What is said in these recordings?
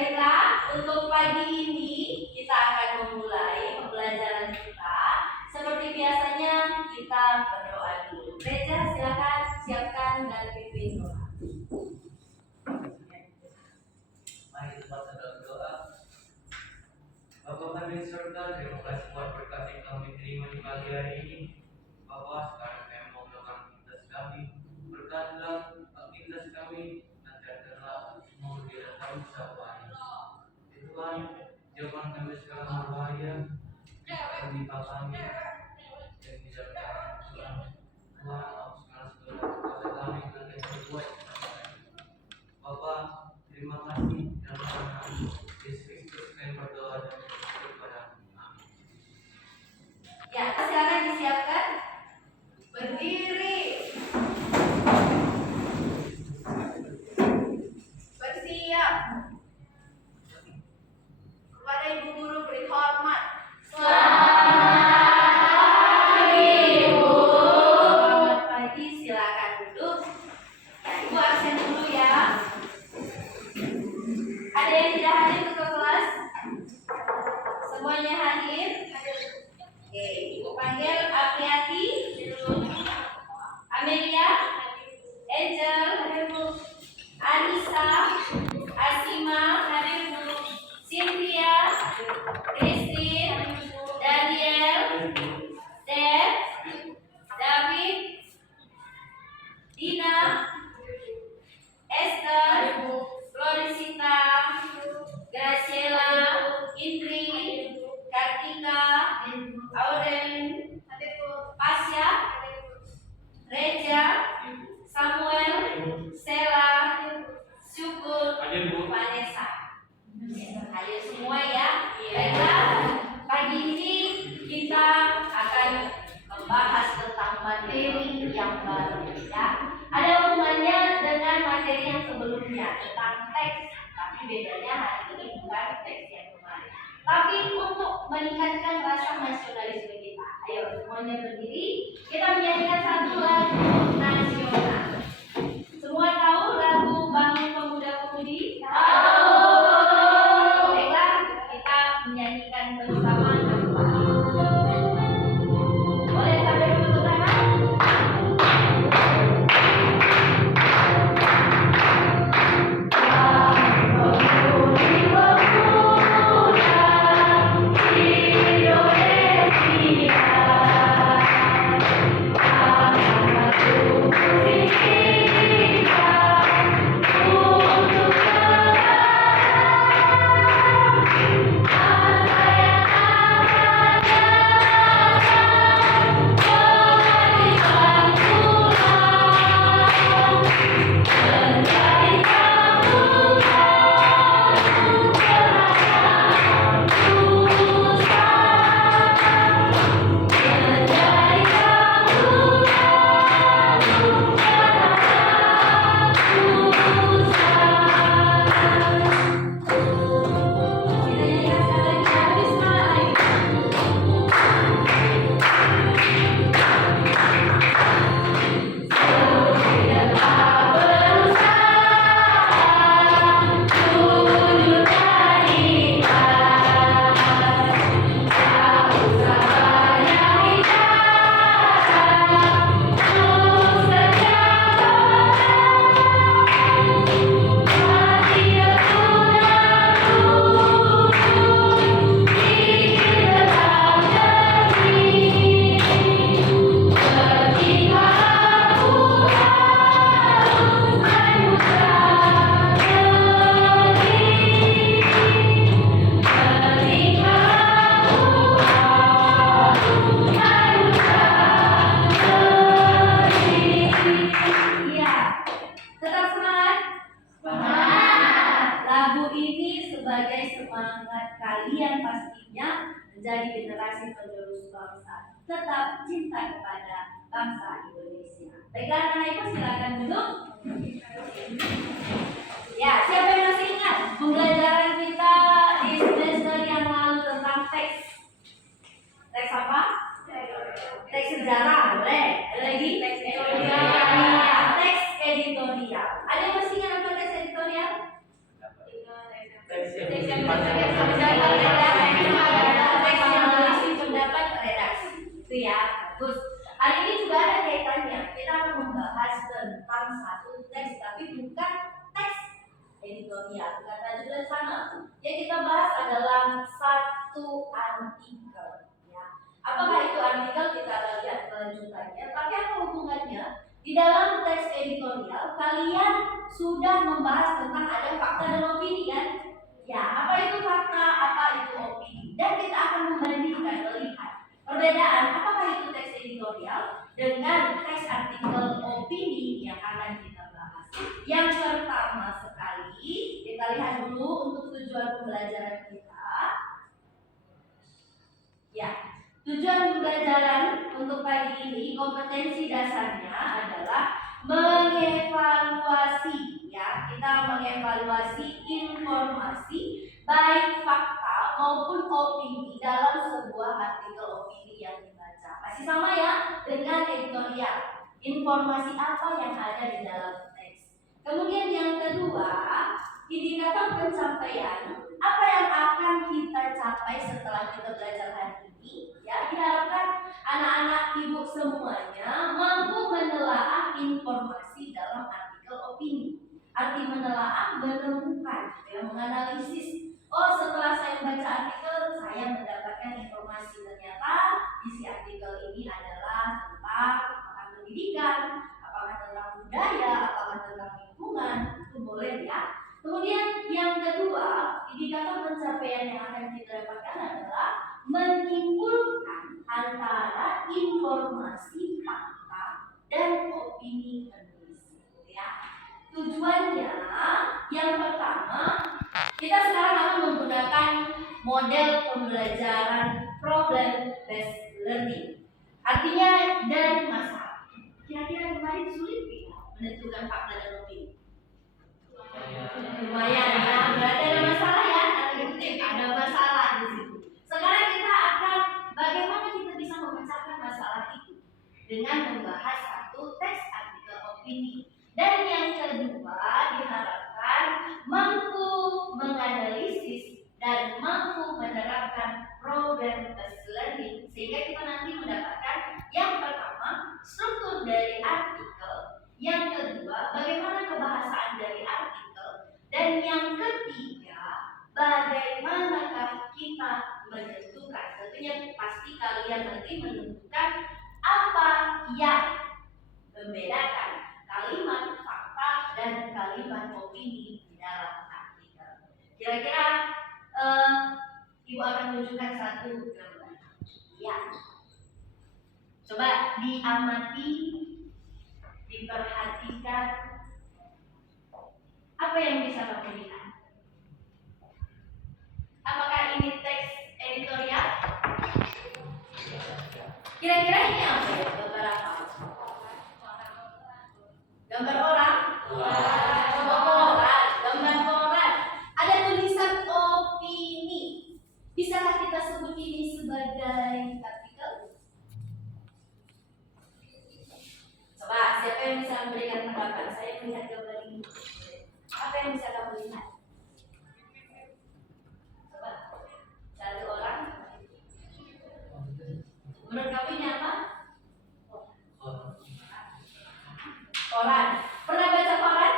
Baiklah, untuk pagi ini kita akan memulai pembelajaran kita. Seperti biasanya kita berdoa dulu. Reja, silakan siapkan dan pimpin doa. Mari kita berdoa. Bapa kami di surga, terima kasih buat berkat yang kami terima di pagi hari ini. Bapa, sekarang kami mau melakukan aktivitas kami. Berkatlah aktivitas kami dan jadikanlah semua tidak tahu siapa ini. Tuhan, jauhkan kami segala berbahaya, menimpa kami dan tidak Tuhan. Tuhan, segala kuasa kami dan yang berbuat. Bapa, terima kasih dan nama Yesus Kristus kami berdoa dan berdoa. Ya, silakan disiapkan. Berdiri. Bersiap. Kepada Ibu Guru beri hormat. Selamat pagi, silakan duduk. Ya, Ibu absen dulu ya. Ada yang tidak hadir ke kelas? Semuanya hadir? Oke, Ibu panggil Apriati, Amelia, Angel, Anissa, Asima, Cynthia, Christine, Daniel, Dev, David, Dina, Esther, Florisita, Graciela, Indri, Kartika, Aurelin, Pasya, Reja, Samuel, Sela, Syukur, Vanessa. Ayo semua ya. Baiklah, pagi ini kita akan membahas tentang materi yang baru ya. Ada hubungannya dengan materi yang sebelumnya tentang teks, tapi bedanya hari ini bukan teks yang kemarin. Tapi untuk meningkatkan rasa nasionalisme kita, ayo semuanya berdiri. Kita menyanyikan satu lagu nasional. Semua tahu lagu Bangun Pemuda-Pemudi? Baiklah, kita menyanyikan bersama lagu. Boleh sampai bertepuk tangan? Menjadi generasi penerus bangsa, tetap cinta kepada bangsa Indonesia. Baiklah anak ibu, silakan duduk. Ya, siapa yang masih ingat pembelajaran kita di semester yang lalu tentang teks? Teks apa? Teks sejarah, boleh. Ada lagi? Teks editorial. Teks editorial. Ada yang masih ingat apa teks editorial? Teks yang Teks yang bersifat berdasarkan pendapat redaksi adalah teks yang berisi pendapat redaksi. Itu ya, bagus. Hari ini juga ada kaitannya. Kita akan membahas tentang satu teks, tapi bukan teks editorial, bukan tajuk sana. Yang kita bahas adalah satu artikel. Ya. Apakah itu artikel? Kita akan lihat kelanjutannya. Tapi apa hubungannya? Di dalam teks editorial, kalian sudah membahas tentang ada fakta dan opini kan? Ya, apa itu fakta, apa itu opini? Dan kita akan membandingkan, melihat perbedaan apakah itu teks editorial dengan teks artikel opini yang akan kita bahas. Yang pertama sekali, kita lihat dulu untuk tujuan pembelajaran kita. Ya, tujuan pembelajaran untuk pagi ini, kompetensi dasarnya adalah mengevaluasi, ya, kita mengevaluasi informasi baik fakta maupun opini dalam sebuah artikel opini yang dibaca. Masih sama ya dengan editorial, informasi apa yang ada di dalam teks. Kemudian yang kedua, indikator pencapaian, apa yang akan kita capai setelah kita belajar hari ini. Ya, diharapkan anak-anak ibu semuanya mampu menelaah informasi dalam artikel opini. Arti menelaah, menemukan, ya, menganalisis. Oh, setelah saya membaca artikel, saya mendapatkan informasi ternyata isi artikel ini adalah tentang apakah pendidikan, apakah tentang budaya, apakah tentang lingkungan, itu boleh ya. Kemudian yang kedua, indikator pencapaian yang akan kita dapatkan adalah menyimpulkan antara informasi, fakta, dan opini penulis. Ya. Tujuannya yang pertama, kita sekarang akan menggunakan model pembelajaran problem based learning. Artinya dari masalah. Kira-kira kemarin sulit tidak menentukan fakta dan opini? Lumayan ya, berarti ada masalah ya, ada masalah di situ. Sekarang kita akan bagaimana kita bisa memecahkan masalah itu dengan membahas satu teks artikel opini. Dan yang kedua, diharapkan mampu menganalisis dan mampu menerapkan problem based learning sehingga kita nanti mendapatkan yang pertama struktur dari artikel, yang kedua bagaimana kebahasaan dari artikel, dan yang ketiga bagaimanakah kita menentukan. Tentunya pasti kalian nanti menentukan apa yang membedakan kalimat fakta dan kalimat opini di dalam artikel. Kira-kira ibu akan menunjukkan satu gambar. Ya. Coba diamati, diperhatikan, apa yang bisa kamu lihat? Apakah ini teks editorial? Kira-kira ini apa ya? Gambar apa? Gambar orang? Koran. Gambar koran. Ada tulisan opini. Bisakah kita sebut ini sebagai artikel? Coba, siapa yang bisa memberikan tanggapan? Saya melihat gambar ini. Apa yang bisa kamu lihat? Coba, satu orang. Menurut kamu ini apa? Koran. Pernah baca koran?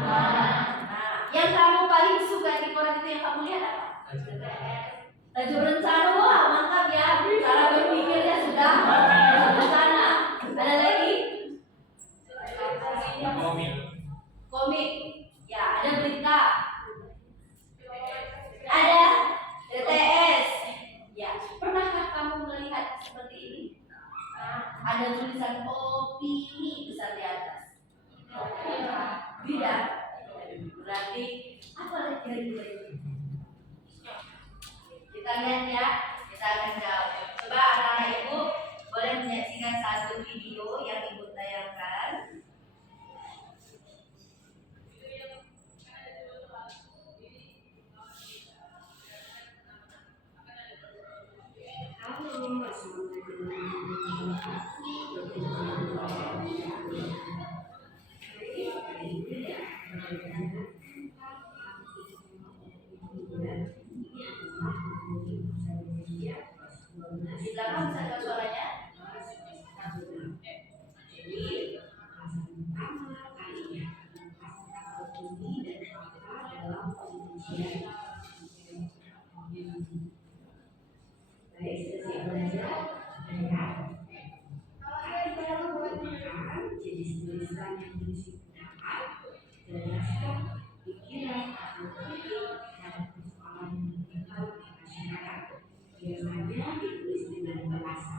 Nah, yang kamu paling suka di koran itu yang kamu lihat apa? Tajuk rencana. Wah, mantap ya. Cara berpikirnya sudah rencana. Ada lagi? Komik. Ya, ada berita. Ada DTS. Ya, pernahkah kamu melihat seperti ini? Ada tulisan opini besar di atas. Tidak. Berarti apa kira-kira itu? Kita lihat ya. Kita akan jawab. Coba anak-anak ibu boleh menyaksikan satu video yang ibu tayangkan.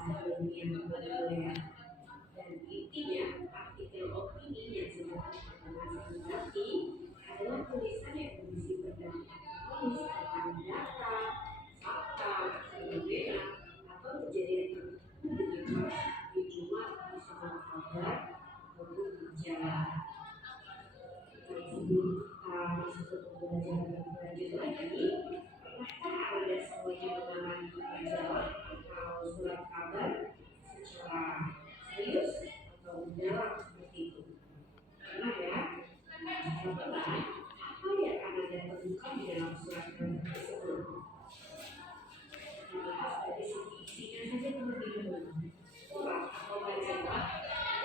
yang populer. Dan intinya, artikel opini yang sudah informasi nanti adalah tulisan yang berisi pendapat tulis tentang data, fakta, fenomena, atau kejadian tertentu dengan maksud dimuat di sebuah kabar maupun majalah. Sebelum kita masuk ke pembelajaran lebih lanjut lagi, pernahkah Anda semuanya mengalami majalah atau surat kabar secara serius atau mendalam seperti itu? Pernah ya? Jika pernah, apa yang Anda temukan di dalam surat kabar tersebut? Dibahas dari segi isinya saja terlebih dahulu. Surat atau majalah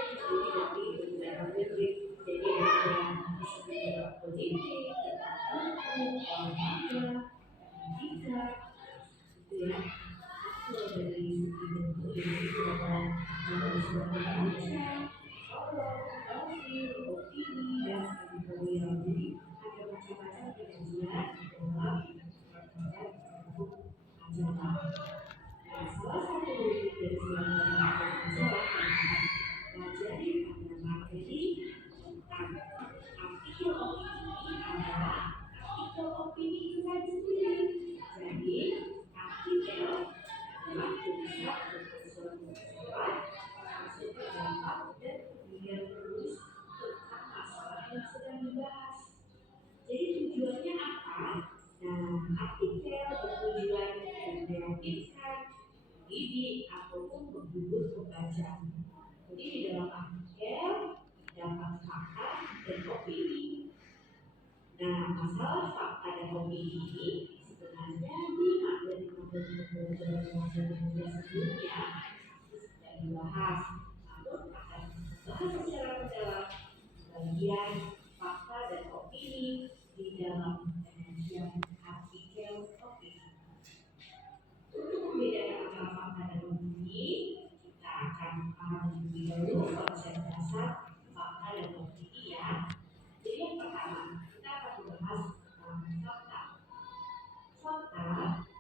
itu terdiri dari beberapa rubrik, jadi ada disebut politik, hukum, olahraga, pendidikan, gitu ya. Kalau dari segi bentuk yang digunakan dalam surat baca, kolom, profil, opini, dan editorial. Jadi ada macam-macam penyajian dalam surat kabar bentuk majalah. Nah, salah satu rubrik dari surat kabar majalah pelajari pada materi tentang artikel opini adalah artikel opini itu kan sendiri. Jadi artikel adalah tulisan atau suatu masalah masuk ke dampak dan kemudian menulis tentang masalah yang sedang dibahas. Jadi tujuannya apa? Nah, artikel bertujuan meyakinkan, mendidik, ataupun menghibur pembaca. Jadi di dalam artikel terdapat fakta dan opini. Nah, masalah fakta dan opini ini sebenarnya diambil dari pembelajaran sebelumnya sudah dibahas. Namun akan dibahas secara mendalam bagian fakta dan opini di dalam penyajian artikel opini. Untuk membedakan antara fakta dan opini, kita akan pahami lebih dahulu konsep dasar fakta dan opini ya. Jadi yang pertama, kita akan membahas tentang fakta. Fakta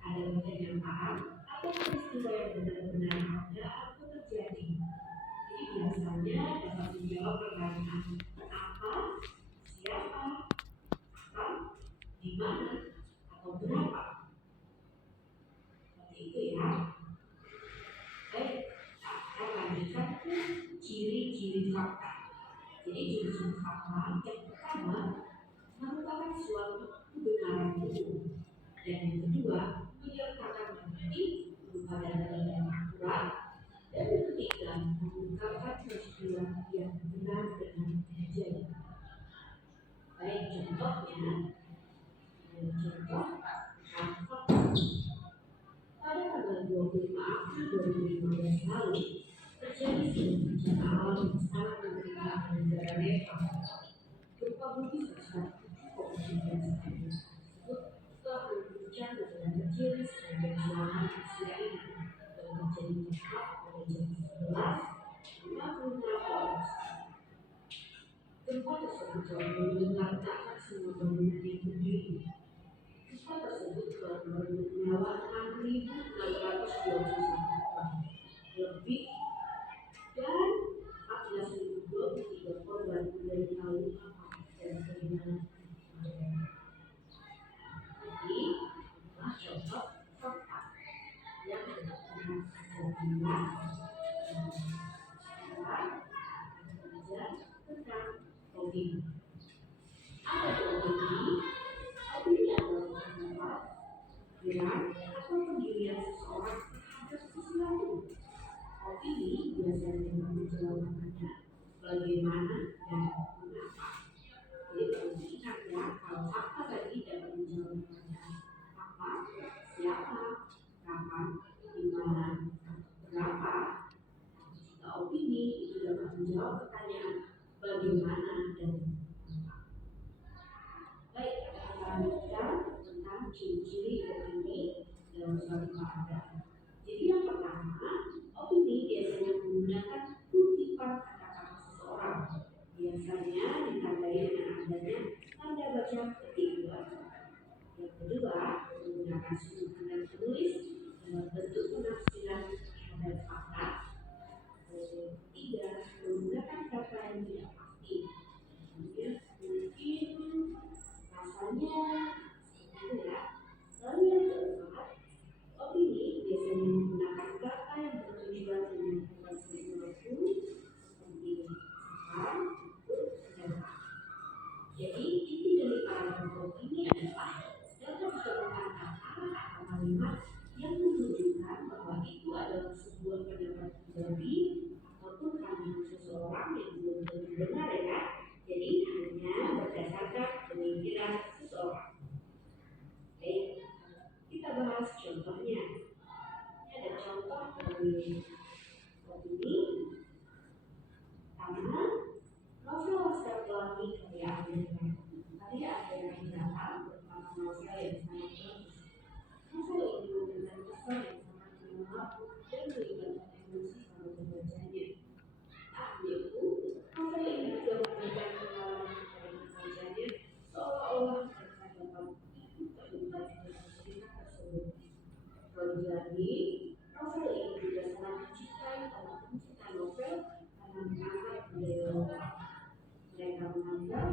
adalah kenyataan atau peristiwa yang benar-benar ada atau terjadi. Jadi biasanya dapat menjawab pertanyaan apa, siapa, kapan, di mana, atau berapa. Seperti itu ya. Baik, kita lanjutkan ke ciri-ciri fakta. Jadi ciri-ciri fakta yang pertama merupakan suatu kebenaran umum, dan yang kedua menyertakan bukti berupa data yang akurat, dan yang ketiga mengungkapkan peristiwa yang benar-benar terjadi. Baik, contohnya contoh fakta. Pada tanggal 25 April 2015 lalu, terjadi sebuah bencana alam yang sangat mengerikan di negara Nepal. Gempa bumi sebesar 7,9 skala tersebut telah mengguncang negara kecil di sepanjang selatan Asia ini dan terjadi tepat pada jam 11.56 waktu. Gempa tersebut telah melunakkan semua bangunan yang berdiri. Gempa tersebut telah merenggut nyawa 6.621 orang lebih dan 14.023 korban menderita luka dan kehilangan. Jadi, inilah contoh fakta yang berdasarkan sejarah sekarang belajar tentang opini. Apa itu opini? Opini adalah pendapat, pikiran, atau pendirian seseorang terhadap sesuatu. Opini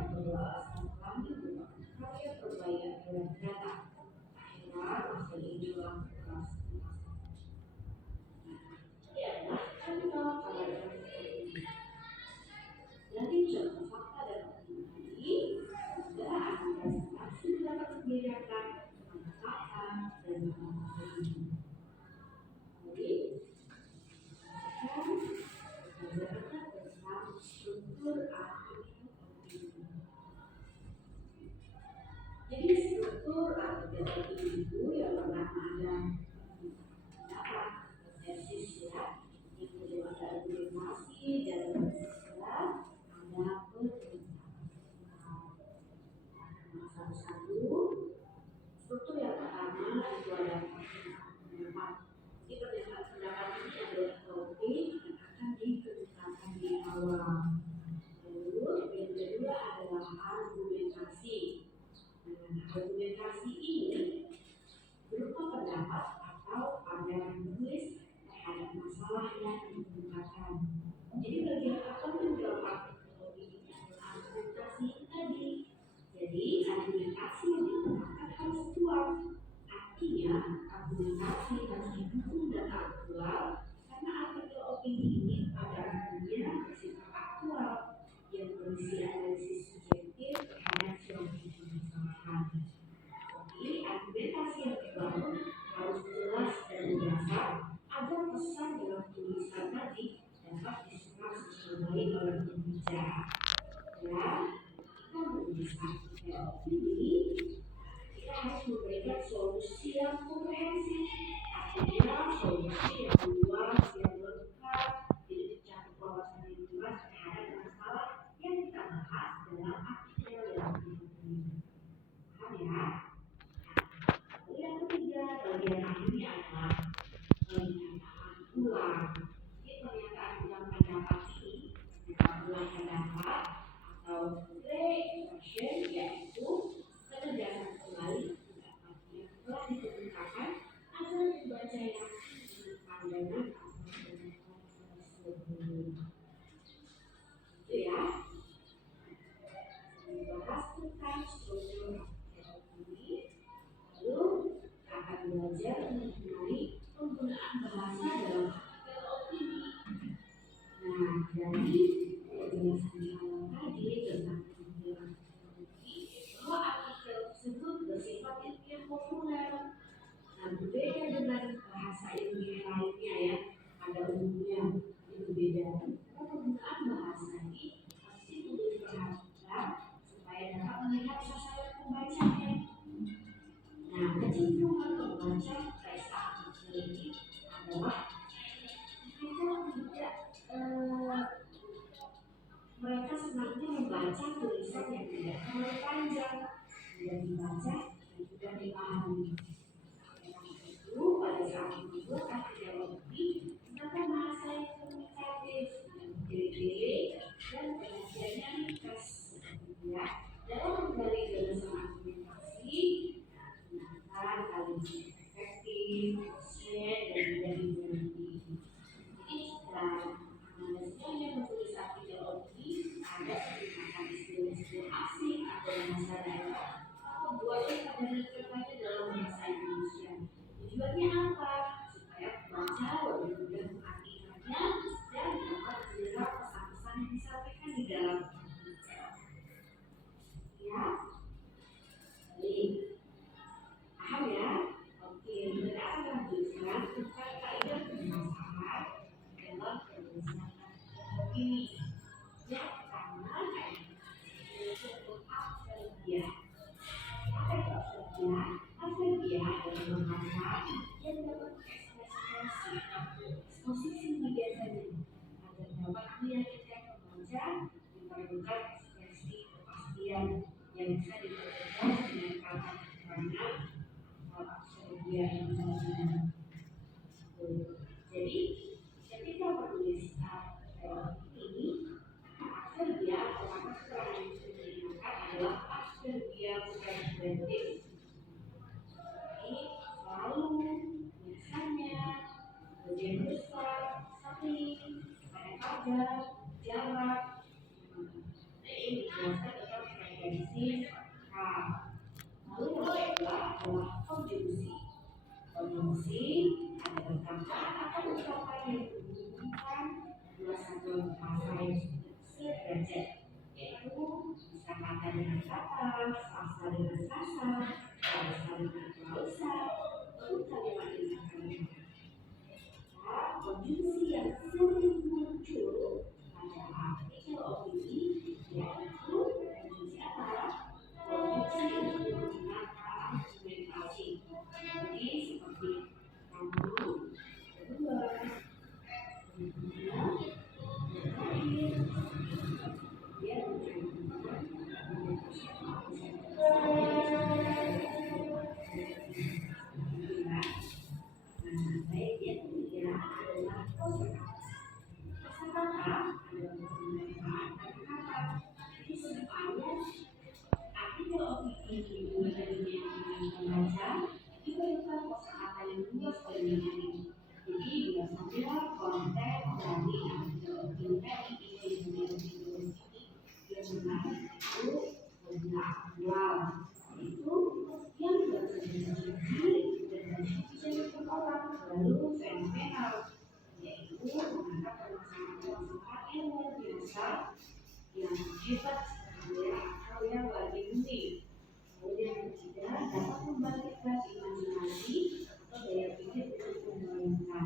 pembelajaran kami merupakan karya perbaikan dalam data. Akhirnya, masalah ini dilakukan. Ya, kami tahu pada jadi contoh fakta dan opini juga aplikasi aksi dapat membedakan manfaat dan manfaat ini. Jadi, belajar tentang struktur arti opini. Jadi struktur arti opini itu yang pertama ada pendapat, tesis ya, yang kedua ada argumentasi dan ketiga ada satu struktur yang pertama itu ada pendapat. Jadi pernyataan pendapat ini adalah topik yang akan dikemukakan di awal. Lalu yang kedua adalah argumentasi. Argumentasi ini berupa pendapat atau pandangan menulis terhadap masalah yang dikemukakan. Jadi bagian apa yang dalam opini argumentasi tadi. Jadi argumentasi yang dikemukakan harus kuat. Artinya argumentasi harus didukung data aktual karena artikel opini ini pada umumnya bersifat aktual yang berisi analisis subjektif terhadap suatu permasalahan. Jadi argumentasi yang dibangun harus jelas dan berdasar agar pesan dalam tulisan tadi dapat diserap secara baik oleh pembicara. Dan kita menulis artikel opini, kita harus memberikan solusi yang komprehensif. Artinya solusi yang luas, yang lengkap, jadi mencakup wawasan yang luas terhadap masalah yang kita bahas dalam artikel yang ditulis. Paham ya? Lalu yang ketiga, bagian akhirnya adalah pernyataan ulang. Jadi pernyataan ulang pendapat ini, pernyataan ulang pendapat atau re-expression, yaitu penegasan kembali pendapat yang telah dikemukakan agar dibaca yakin dengan pandangan atau pendapat tersebut. Itu ya. Membahas tentang struktur opini. Lalu kita akan belajar mengenai penggunaan bahasa dalam artikel opini. Nah, dari penjelasan awal tadi tentang penggunaan opini, bahwa artikel tersebut bersifat ilmiah populer. Nah, berbeda dengan bahasa ilmiah lainnya ya, pada umumnya itu berbeda. Karena penggunaan bahasa ini pasti perlu diperhatikan supaya dapat melihat sasaran pembacanya. Nah, kecenderungan pembaca teks artikel ini adalah mereka senangnya membaca tulisan yang tidak terlalu panjang, mudah dibaca dan juga dipahami. Karena itu pada saat membuat artikel opini, menggunakan bahasa yang komunikatif, yang detail dan penyajiannya ringkas. Ya, dalam menggali gagasan argumentasi, gunakan kalimat efektif, konsisten dan mudah dimengerti. Jadi jika Anda semuanya menulis artikel opini, Anda menggunakan istilah-istilah asing atau bahasa daerah, maka buatlah pandangan terbaca dalam bahasa Indonesia. Tujuannya apa? Supaya pembaca lebih mudah mengartikannya dan dapat menyerap pesan-pesan yang disampaikan di dalam artikel. Ya, baik. Paham ya? Oke, kita akan lanjutkan tentang kaidah pembahasan dalam penulisan opini. Yang pertama, untuk adverbial. Apa itu adverbial? Adverbial adalah bahasa yang dapat mengekspresikan sikap posisi biasanya agar dapat meyakinkan pembaca diperlukan ekspresi kepastian yang bisa dipertegas dengan kata keterangan atau adverbial yang benar. Jadi ketika menulis ini, adverbial atau kata keterangan yang digunakan adalah adverbial substantif. Ini selalu, biasanya, bagian besar, sering, kadang-kadang, jarak. Nah, ini dijelaskan dalam kata, frasa dengan frasa, klausa dengan klausa, untuk kalimat dengan kalimat. Konjungsi yang sering muncul pada artikel opini yaitu konjungsi apa? Konjungsi yang menggunakan argumentasi. Jadi seperti kamu, kedua, kemudian, terakhir, dia menggunakan argumentasi baik yang ketiga adalah kosakata. Kosakata adalah penggunaan kata-kata. Jadi supaya artikel opini dibuat dari yang membaca diperlukan kosakata yang luas dan menarik. Jadi biasanya konten dari artikel opini tadi yang menarik itu berbeda aktual, itu yang bersejarah dan bisa orang lalu fenomenal, yaitu mengangkat permasalahan yang luar biasa yang hebat atau yang bagi bumi. Kemudian ketiga dapat membangkitkan imajinasi atau daya pikir untuk membayangkan.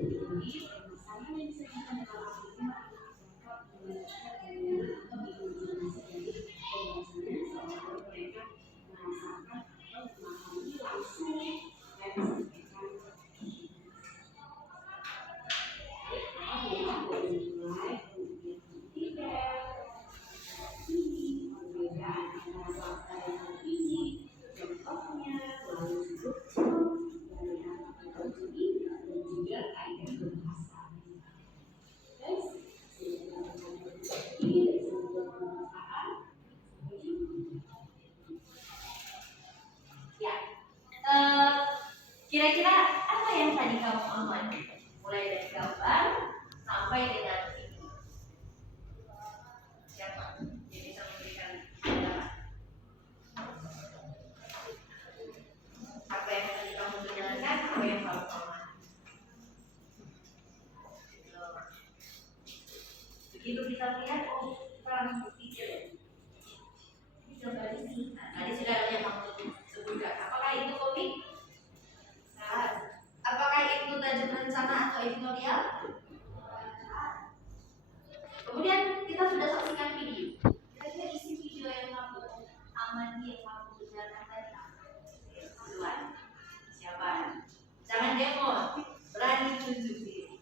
Jadi permasalahan yang disajikan dalam artinya dapat menunjukkan bayangan atau imajinasi dari pembahasannya seolah mereka merasakan atau memahami langsung dan disampaikan. Mulai kemudian ketiga ini perbedaan antara fakta dan opini, contohnya lalu struktur dari artikel opini dan juga kaidah berbahasa. Guys, ini dari sebuah pembukaan. Ya, kira-kira apa yang tadi kamu amati? Mulai dari gambar sampai dengan ini. Siapa yang bisa memberikan pendapat? Apa yang tadi kamu dengarkan? Apa yang kamu amati? Begitu kita lihat, oh, kita langsung berpikir. Ini gambar ini. Nah, tadi sudah ada yang kamu sebutkan. Apakah itu komik? Nah, apakah itu tajuk rencana atau editorial? Kemudian kita sudah saksikan video. Kira-kira isi video yang kamu amati, yang kamu dengarkan tadi apa? Duluan. Siapa? Jangan demo, berani tunjuk diri.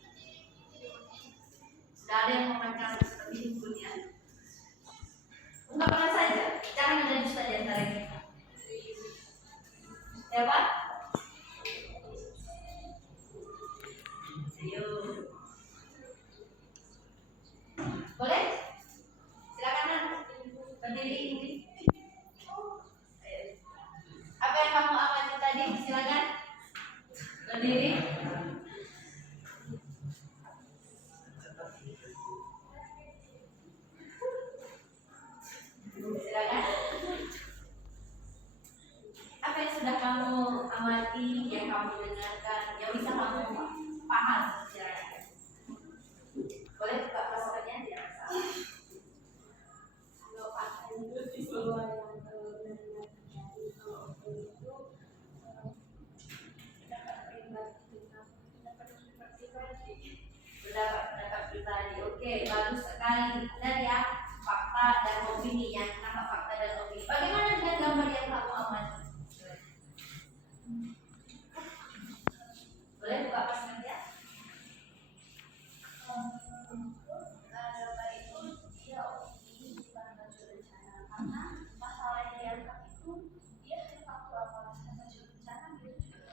Sudah ada yang memakai seperti inputnya. Ungkapkan saja, jangan ada dusta di antara kita. Siapa? Ayo. Boleh? Silakan berdiri ini. Apa yang kamu amati tadi? Silakan berdiri. Silakan. Apa yang sudah kamu amati, yang kamu dengarkan, yang bisa kamu paham? Silakan. Boleh buka pasukannya, tidak masalah. Kalau akan peristiwa yang benar-benar terjadi kalau itu dapat Pendapat pribadi. Oke, bagus sekali. Benar ya, fakta dan opini ya. Kenapa fakta dan opini? Bagaimana dengan gambar yang kamu amati? Boleh buka pasukannya? Gambar itu dia opini bukan baju rencana, karena masalah yang diangkat itu dia hanya faktual. Kalau baju rencana dia juga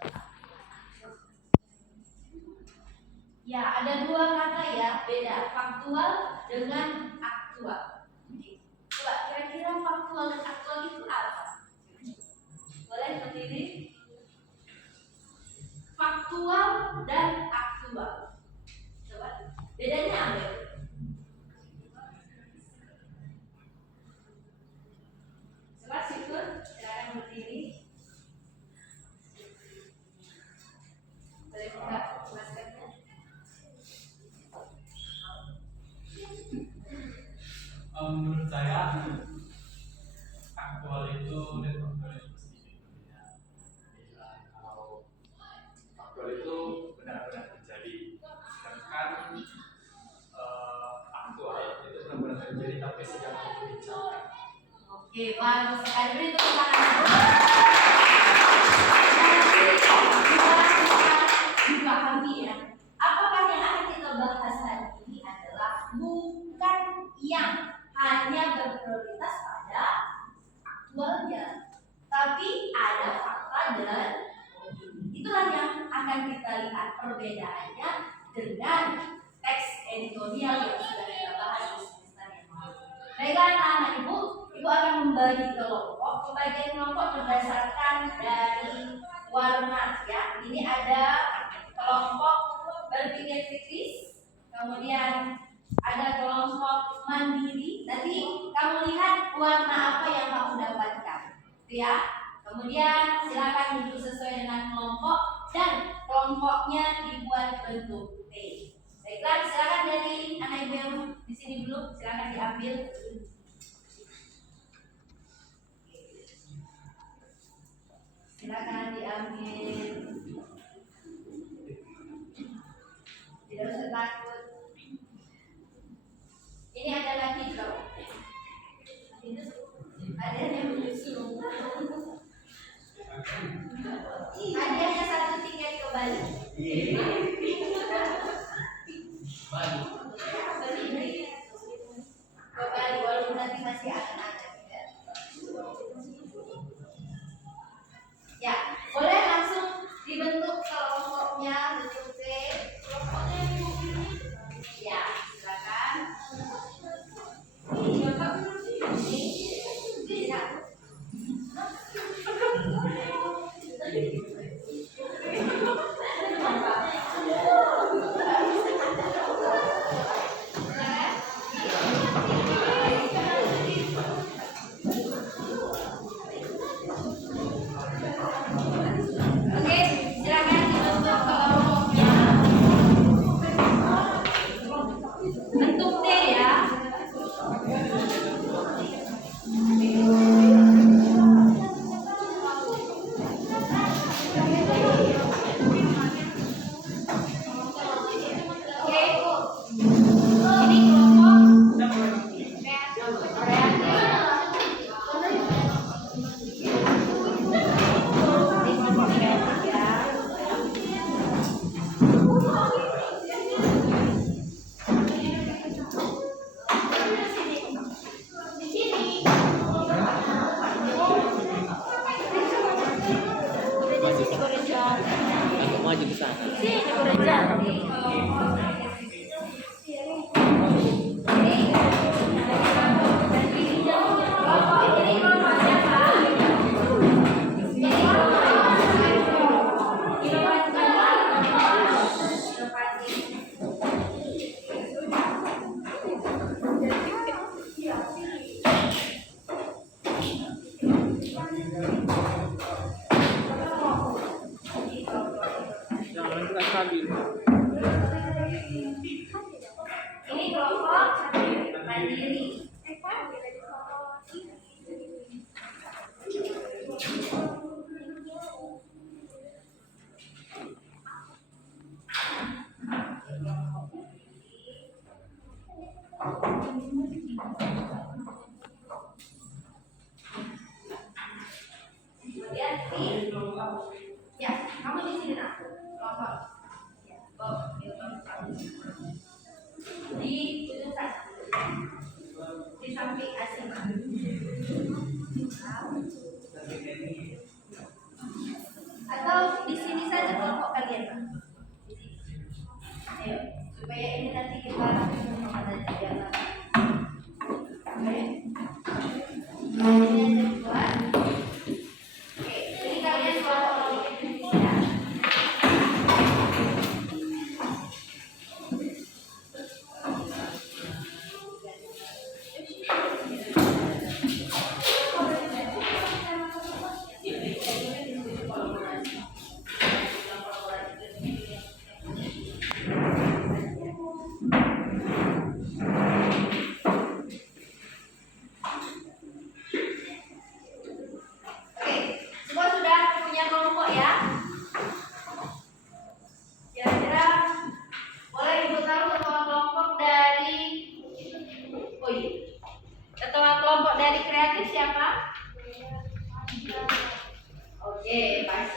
ya, ada dua kata ya, beda faktual dengan aktual. Coba kira-kira faktual dan aktual itu apa? Boleh berdiri? Faktual dan aktual. Coba bedanya apa? Coba Syukur, silakan berdiri. Boleh buka maskernya? dan faktual itu pasti berbeda. Kalau faktual itu benar-benar terjadi, sedangkan aktual itu benar-benar terjadi tapi sedang dibicarakan. Oke, bagus sekali. Beri tepuk tangan. Dipahami ya. Apakah yang akan kita bahas hari ini adalah bukan yang hanya berprioritas pada aktualnya, tapi ada fakta dan opini. Itulah yang akan kita lihat perbedaannya dengan teks editorial yang sudah kita bahas di semester yang lalu. Baiklah anak-anak ibu akan membagi kelompok. Pembagian kelompok berdasarkan dari warna ya. Ini ada kelompok berpikir kritis, kemudian ada kelompok mandiri. Nanti kamu lihat warna apa yang kamu dapatkan, ya. Kemudian silakan duduk sesuai dengan kelompok dan kelompoknya dibuat bentuk T. Baiklah, silakan dari anak ibu yang di sini dulu, silakan diambil. Silakan diambil. Tidak usah takut. Ini adalah hijau. Ada yang menyusul. Hadiahnya 1 tiket ke Bali. Ke Bali, walaupun nanti masih akan ada. Ya, boleh langsung dibentuk kelompoknya bentuk T. Kelompoknya ini. Ya, silakan. Oke, silakan dibentuk kelompoknya. Bentuk T ya. Oke, ini kelompok Maju ke sana. Jangan kita stabil. Ini kelompok mandiri. Kemudian ini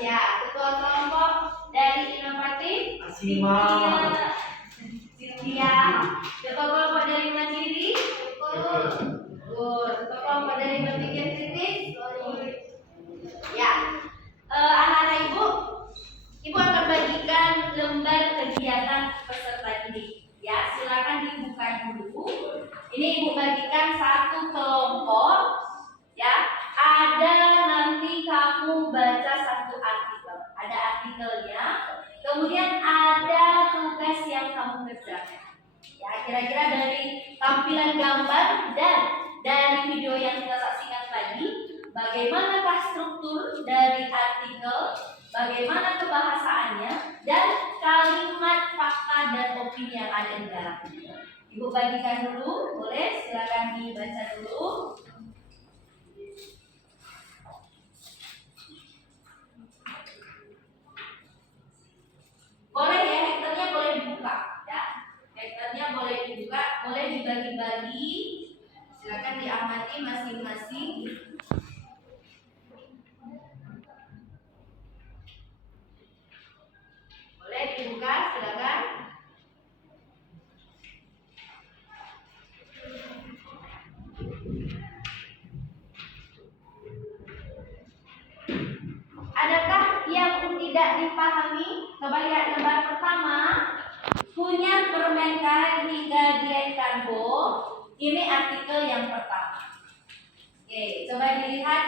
Ya, ketua kelompok dari inovatif Asima. Cynthia. Ketua kelompok dari mandiri. Ketua kelompok dari berpikir kritis. Ya, anak-anak ibu akan bagikan lembar kegiatan peserta didik. Ya, silakan dibuka dulu. Ini ibu bagikan satu kelompok. Ya, ada nanti kamu baca satu artikel. Ada artikelnya. Kemudian ada tugas yang kamu kerjakan. Ya, kira-kira dari tampilan gambar dan dari video yang kita saksikan tadi, bagaimanakah struktur dari artikel, bagaimana kebahasaannya, dan kalimat fakta dan opini yang ada di dalamnya. Ibu bagikan dulu, boleh silakan dibaca dulu. Boleh ya, hektarnya boleh dibuka, ya. Hektarnya boleh dibuka, boleh dibagi-bagi. Silakan diamati masing-masing. Boleh dibuka, silakan. Adakah yang tidak dipahami? Coba lihat lembar pertama. Punya permenkan hingga diet karbo. Ini artikel yang pertama. Oke, coba dilihat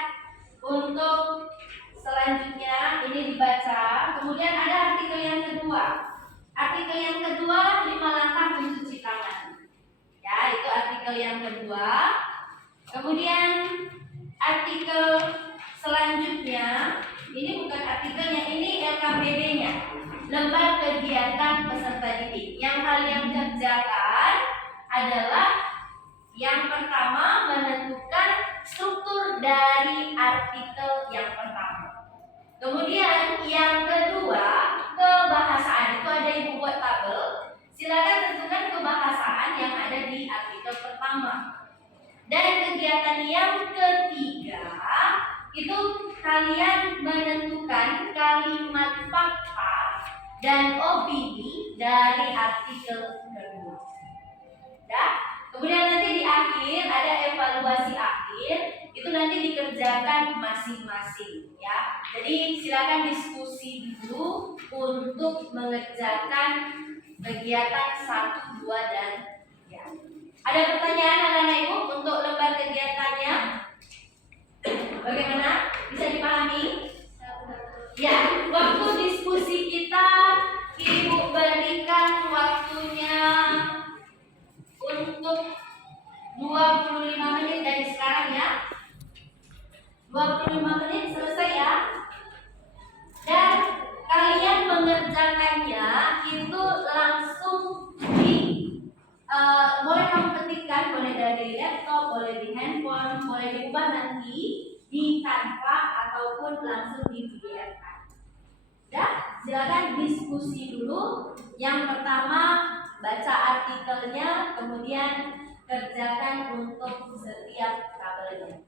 untuk selanjutnya ini dibaca. Kemudian ada artikel yang kedua. Artikel yang kedua 5 langkah mencuci tangan. Ya, itu artikel yang kedua. Kemudian artikel selanjutnya ini bukan artikelnya, ini LKPD-nya. Lembar kegiatan peserta didik. Yang hal yang kerjakan adalah yang pertama menentukan struktur dari artikel yang pertama. Kemudian yang kedua kebahasaan. Itu ada ibu buat tabel. Silakan tentukan kebahasaan yang ada di artikel pertama. Dan kegiatan yang ketiga itu kalian menentukan kalimat fakta dan opini dari artikel kedua. Ya. Kemudian nanti di akhir ada evaluasi akhir, itu nanti dikerjakan masing-masing, ya. Jadi silakan diskusi dulu untuk mengerjakan kegiatan 1, 2 dan ya. Ada pertanyaan anak-anak ibu untuk lembar kegiatannya? Bagaimana? Bisa dipahami? Ya, waktu diskusi kita ibu berikan waktunya untuk 25 menit dari sekarang ya. 25 menit selesai ya. Dan kalian mengerjakannya itu langsung di boleh kamu ketikkan, boleh dari laptop, boleh di handphone, boleh diubah nanti di Canva ataupun langsung di PDF kan. Ya, silakan diskusi dulu. Yang pertama baca artikelnya, kemudian kerjakan untuk setiap tabelnya.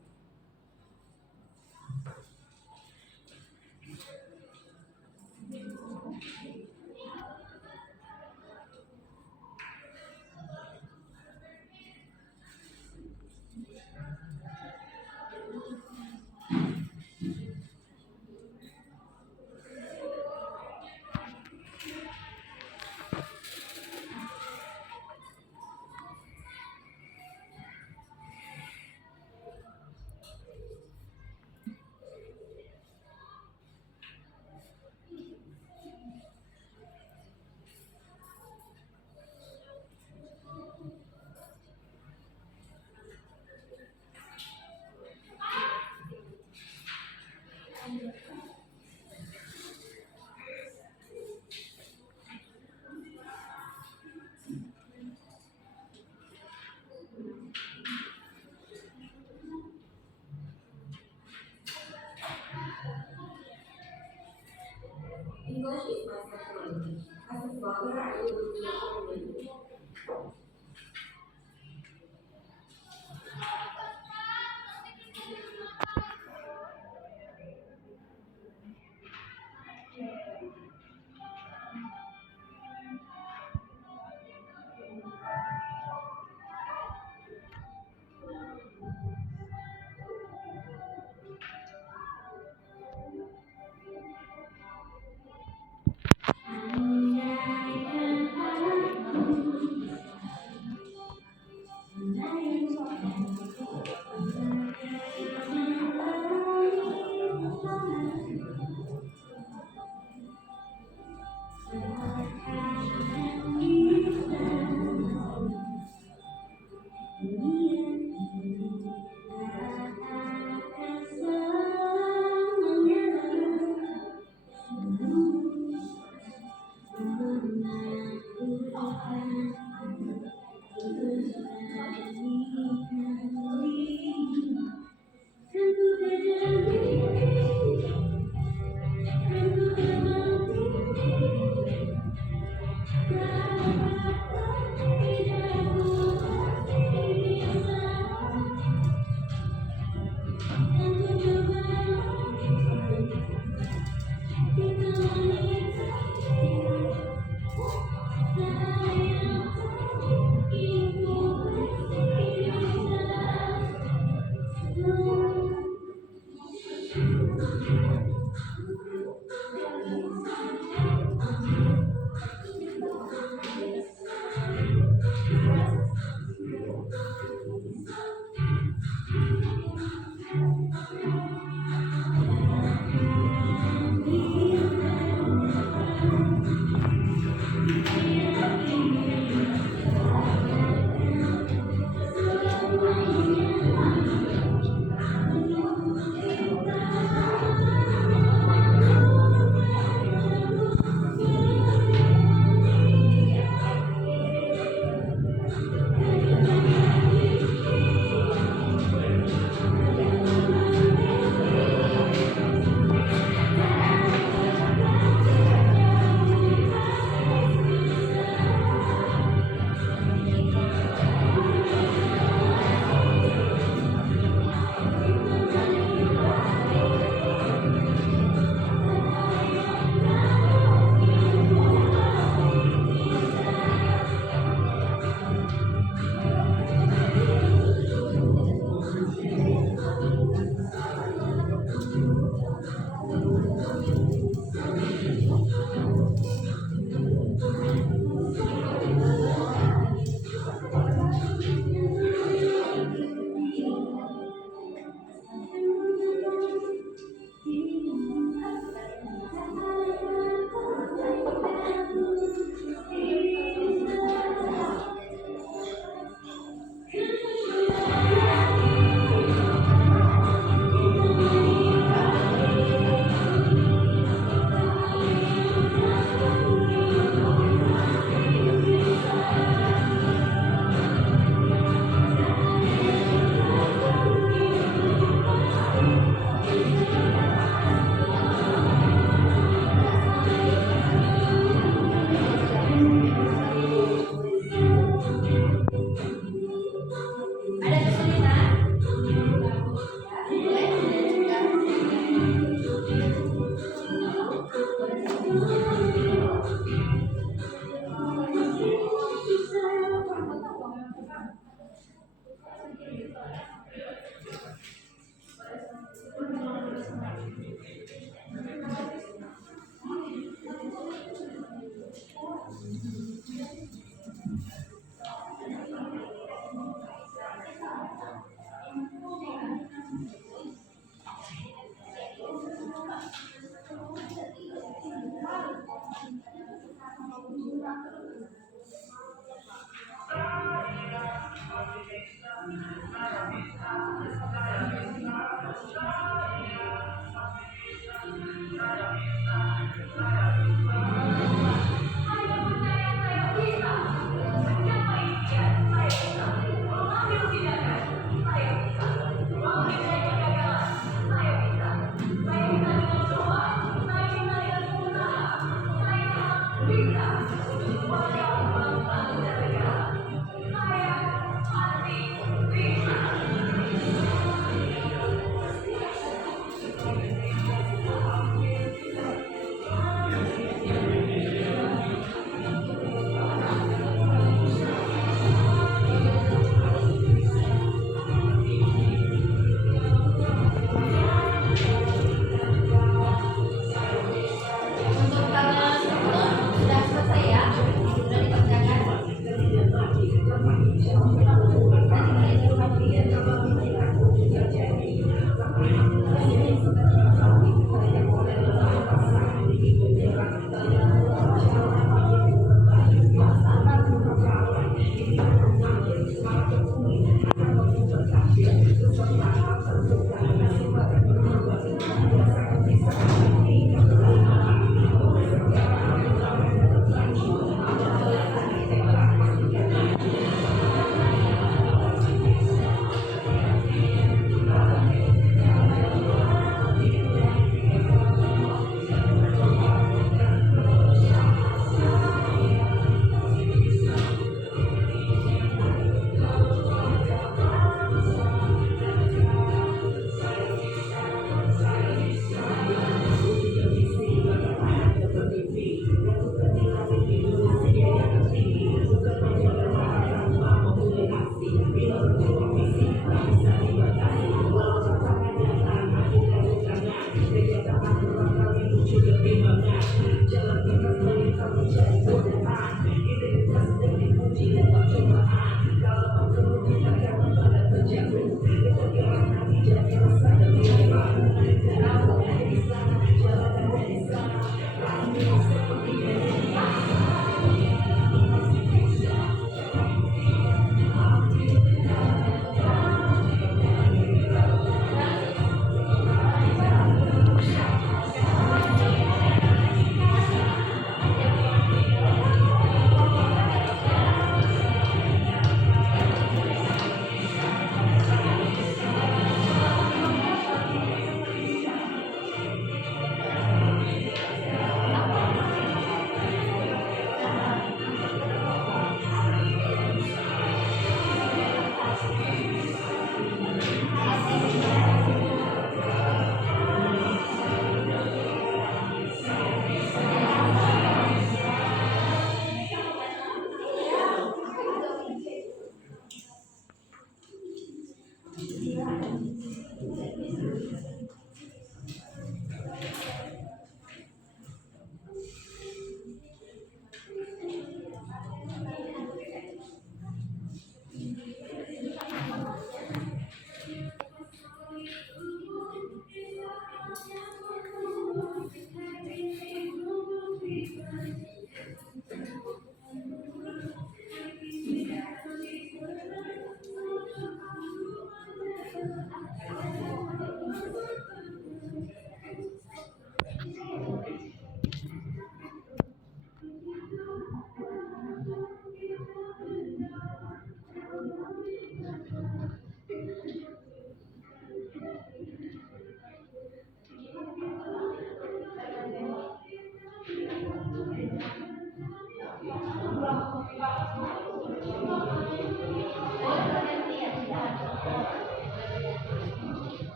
English is my second language. As a father, I will do the following.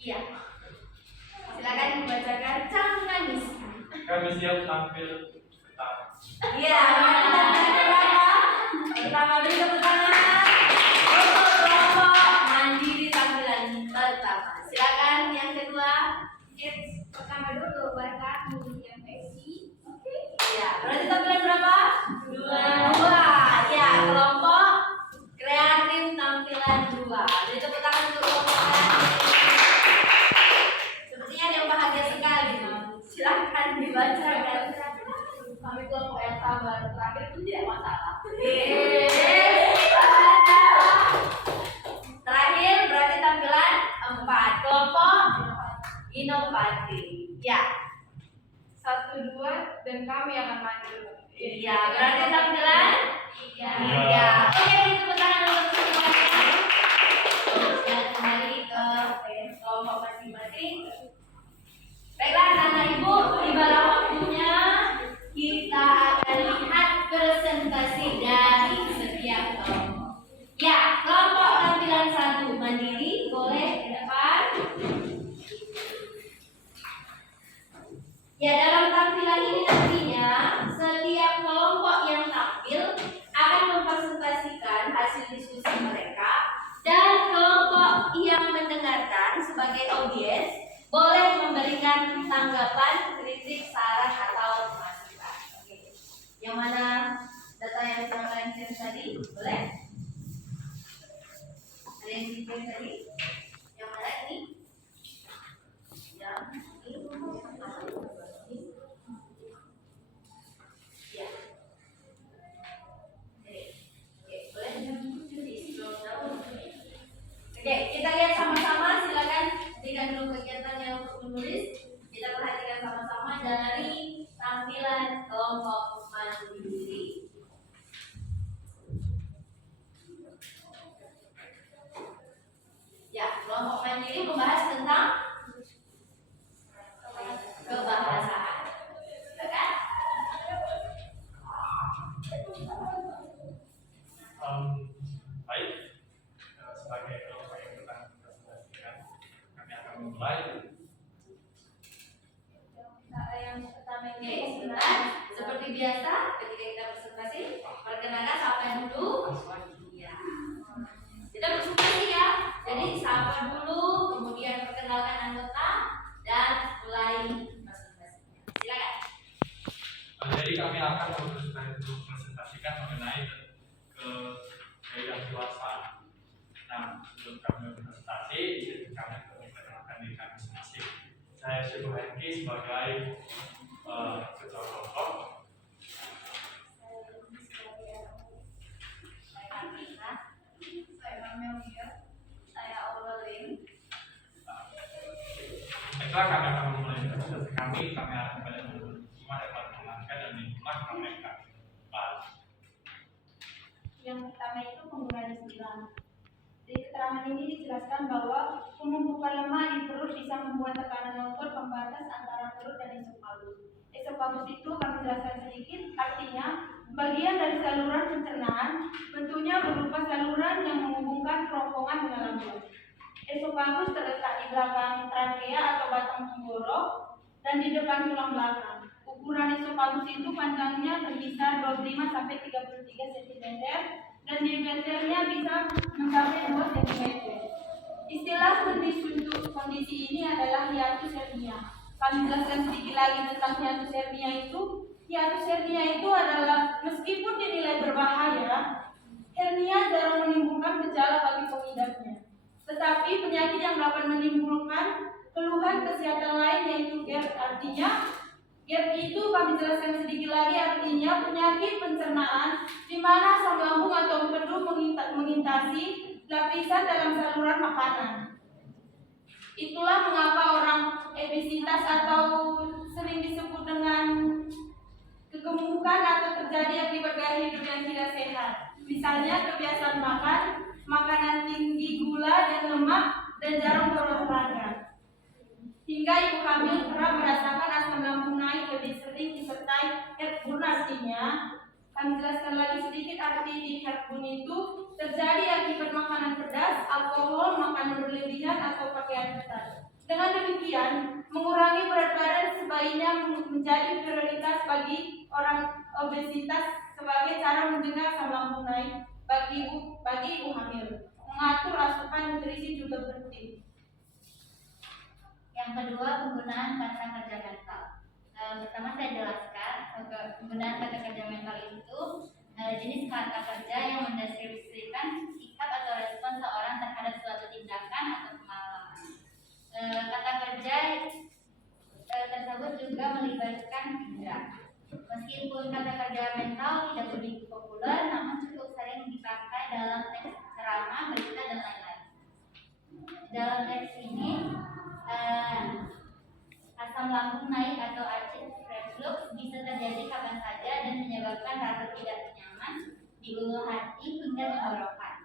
Iya. Silakan dibacakan Cang Nangis. Kami siap tampil pertama. Iya. Pertama beri tepuk tangan untuk kelompok mandiri tampilan pertama. Silakan yang kedua. Pertama dulu mereka yang PSI. Oke. Ya, berarti tampilan berapa? Dua. Ya, kelompok kreatif tampilan 2. Beri tepuk tangan untuk kelompok kreatif. Sepertinya ada yang bahagia sekali. Silakan dibacakan. Kami kelompok yang sabar terakhir pun tidak masalah. Terakhir berarti tampilan 4. Kelompok inovatif. Ya. 1, 2 dan kami akan maju. Iya, berarti tampilan 3. Oke, tepuk tangan untuk semuanya. Dan kembali ke kelompok masing-masing. Baiklah, anak ibu, tibalah waktunya kita akan lihat presentasi dari setiap kelompok. Ya, kelompok tampilan 1 mandiri boleh ke depan. Ya, dalam tampilan ini nantinya setiap kelompok yang tampil akan mempresentasikan hasil diskusi mereka, dan kelompok yang mendengarkan sebagai audiens boleh memberikan tanggapan, kritik, saran atau masukan. Oke. Yang mana data yang saya kalian share tadi? Boleh? Ada yang di-share tadi? Yang mana ini? Yang ini? Ya. Oke, boleh di-scroll down. Oke, kita lihat sama-sama. Silakan berikan dulu kegiatannya untuk menulis. Kita perhatikan sama-sama dari tampilan kelompok mandiri. Ya, kelompok mandiri membahas tentang kebahasaan. Silakan. Baik, sebagai kelompok yang pertama presentasikan, kami akan memulai. Yang pertama Oke, sebentar. Seperti biasa, ketika kita presentasi, perkenalkan sapa dulu. Ya. Kita presentasi ya. Jadi sapa dulu, kemudian perkenalkan anggota dan mulai presentasinya. Silakan. Jadi kami akan mempresentasikan mengenai kewirausahaan. Nah, sebelum kami berpresentasi, kami memperkenalkan diri kami masing-masing. Saya Syukur Hengki sebagai ketua kelompok. Saya Aurelin. Setelah kami akan memulai presentasi kami akan kepada semua dapat mengenalkan dan menyimak mereka. Yang pertama itu penggunaan istilah. Di keterangan ini dijelaskan bahwa penumpukan lemak di perut bisa membuat tekanan otot pembatas antara perut dan esofagus. Esofagus itu kami jelaskan sedikit, artinya bagian dari saluran pencernaan, bentuknya berupa saluran yang menghubungkan kerongkongan dengan lambung. Esofagus terletak di belakang trakea atau batang tenggorok dan di depan tulang belakang. Ukuran esofagus itu panjangnya berkisar 25 sampai 33 cm dan diameternya bisa mencapai 2 cm. Istilah kondisi untuk kondisi ini adalah hiatus hernia. Kami jelaskan sedikit lagi tentang hiatus hernia itu. Hiatus hernia itu adalah meskipun dinilai berbahaya, hernia jarang menimbulkan gejala bagi pengidapnya. Tetapi penyakit yang dapat menimbulkan keluhan kesehatan lain yaitu GERD. Artinya GERD itu kami jelaskan sedikit lagi, artinya penyakit pencernaan di mana asam lambung atau empedu mengintasi lapisan dalam saluran makanan. Itulah mengapa orang obesitas atau sering disebut dengan kegemukan atau terjadi akibat gaya hidup yang tidak sehat. Misalnya kebiasaan makan, makanan tinggi gula dan lemak, dan jarang berolahraga. Hingga ibu hamil kerap merasakan asam lambung naik lebih sering disertai heartburn. Artinya, kami jelaskan lagi sedikit arti di heartburn itu terjadi akibat makanan pedas, alkohol, makanan berlebihan atau pakaian ketat. Dengan demikian, mengurangi berat badan sebaiknya menjadi prioritas bagi orang obesitas sebagai cara mencegah asam lambung naik bagi ibu hamil. Mengatur asupan nutrisi juga penting. Yang kedua, penggunaan kata kerja mental. Pertama saya jelaskan penggunaan kata kerja mental itu jenis kata kerja yang mendeskripsikan sikap atau respon seorang terhadap suatu tindakan atau pengalaman. Kata kerja tersebut juga melibatkan indera. Meskipun kata kerja mental tidak begitu populer, namun cukup sering dipakai dalam teks ceramah, berita, dan lain-lain. Dalam teks ini, asam lambung naik atau acid reflux bisa terjadi kapan saja dan menyebabkan rasa tidak nyaman di ulu hati hingga tenggorokan.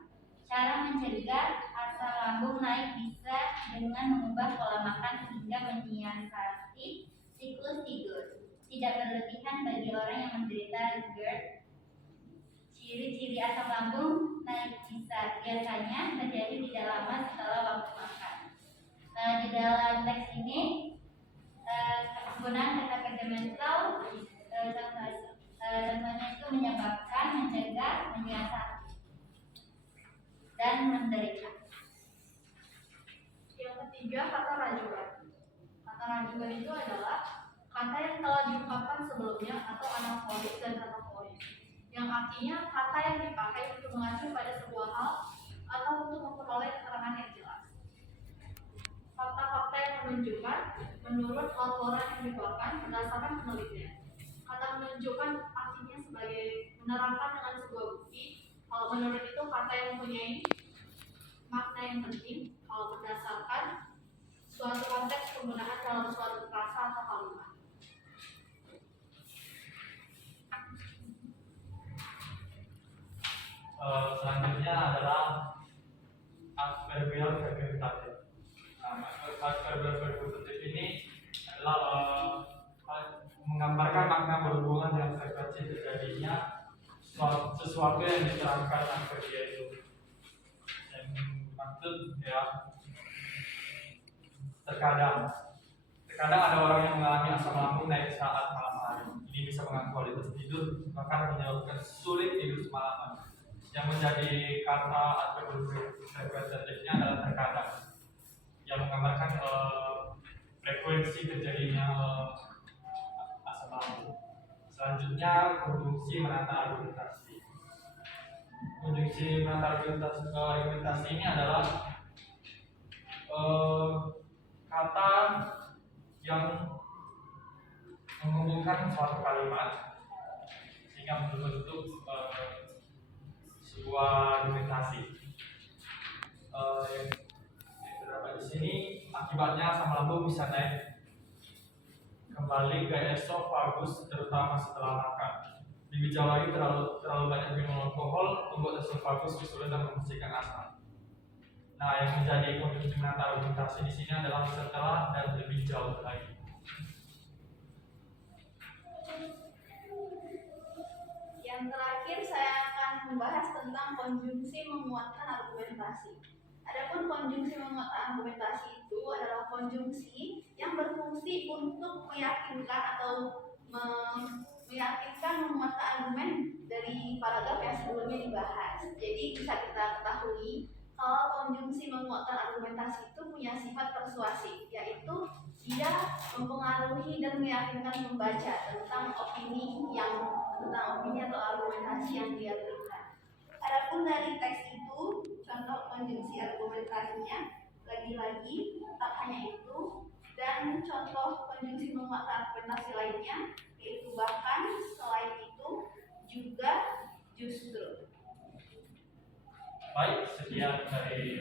Cara mencegah asam lambung naik bisa dengan mengubah pola makan hingga menyiasati siklus tidur. Tidak berlebihan bagi orang yang menderita GERD. Ciri-ciri asam lambung naik biasanya terjadi tidak lama setelah waktu makan. Di dalam teks ini penggunaan kata kerja mental contohnya itu menyebabkan, mencegah, menyiasati, dan menderita. Yang ketiga, kata rajuan. Kata rajuan itu adalah kata yang telah diungkapkan sebelumnya atau anaforis dan kataforis, yang artinya kata yang dipakai untuk mengacu pada sebuah hal atau untuk memperoleh keterangan yang jelas. Fakta-fakta yang menunjukkan menurut laporan yang dikeluarkan berdasarkan penelitian. Kata menunjukkan artinya sebagai menerangkan dengan sebuah bukti. Kalau menurut itu kata yang mempunyai makna yang penting. Kalau berdasarkan suatu konteks penggunaan dalam suatu frasa atau kalimat. Selanjutnya adalah adverbial veritatif. Adverbial veritatif ini adalah menggambarkan makna berhubungan dengan frekuensi terjadinya sesuatu yang diterangkan adverbia itu. Yang maksud ya, terkadang ada orang yang mengalami asam lambung naik saat malam hari. Ini bisa mengganggu kualitas tidur, bahkan menyebabkan sulit tidur semalaman. Yang menjadi kata atau frekuensinya adalah terkadang, yang menggambarkan frekuensi terjadinya asam lambung. Selanjutnya, konjungsi menata argumentasi. Konjungsi menata argumentasi ini adalah kata yang menghubungkan suatu kalimat sehingga membentuk sebuah argumentasi. Yang terdapat di sini, akibatnya asam lambung bisa naik kembali ke esofagus, terutama setelah makan. Dijauhi terlalu banyak minum alkohol membuat esofagus kesulitan membersihkan asam. Nah, yang menjadi konjungsi menata argumentasi di sini adalah setelah dan lebih jauh lagi. Yang terakhir saya akan membahas tentang konjungsi menguatkan argumentasi. Adapun konjungsi menguatkan argumentasi itu adalah konjungsi yang berfungsi untuk meyakinkan atau menguatkan argumen dari paragraf yang sebelumnya dibahas. Jadi bisa kita ketahui kalau konjungsi menguatkan argumentasi itu punya sifat persuasif, yaitu dia mempengaruhi dan meyakinkan pembaca tentang opini atau argumentasi yang dia berikan. Adapun dari teks itu, contoh konjungsi argumentasinya lagi-lagi tak hanya itu, dan contoh konjungsi menguatkan argumentasi lainnya yaitu bahkan, selain itu, juga, justru. Baik, sekian dari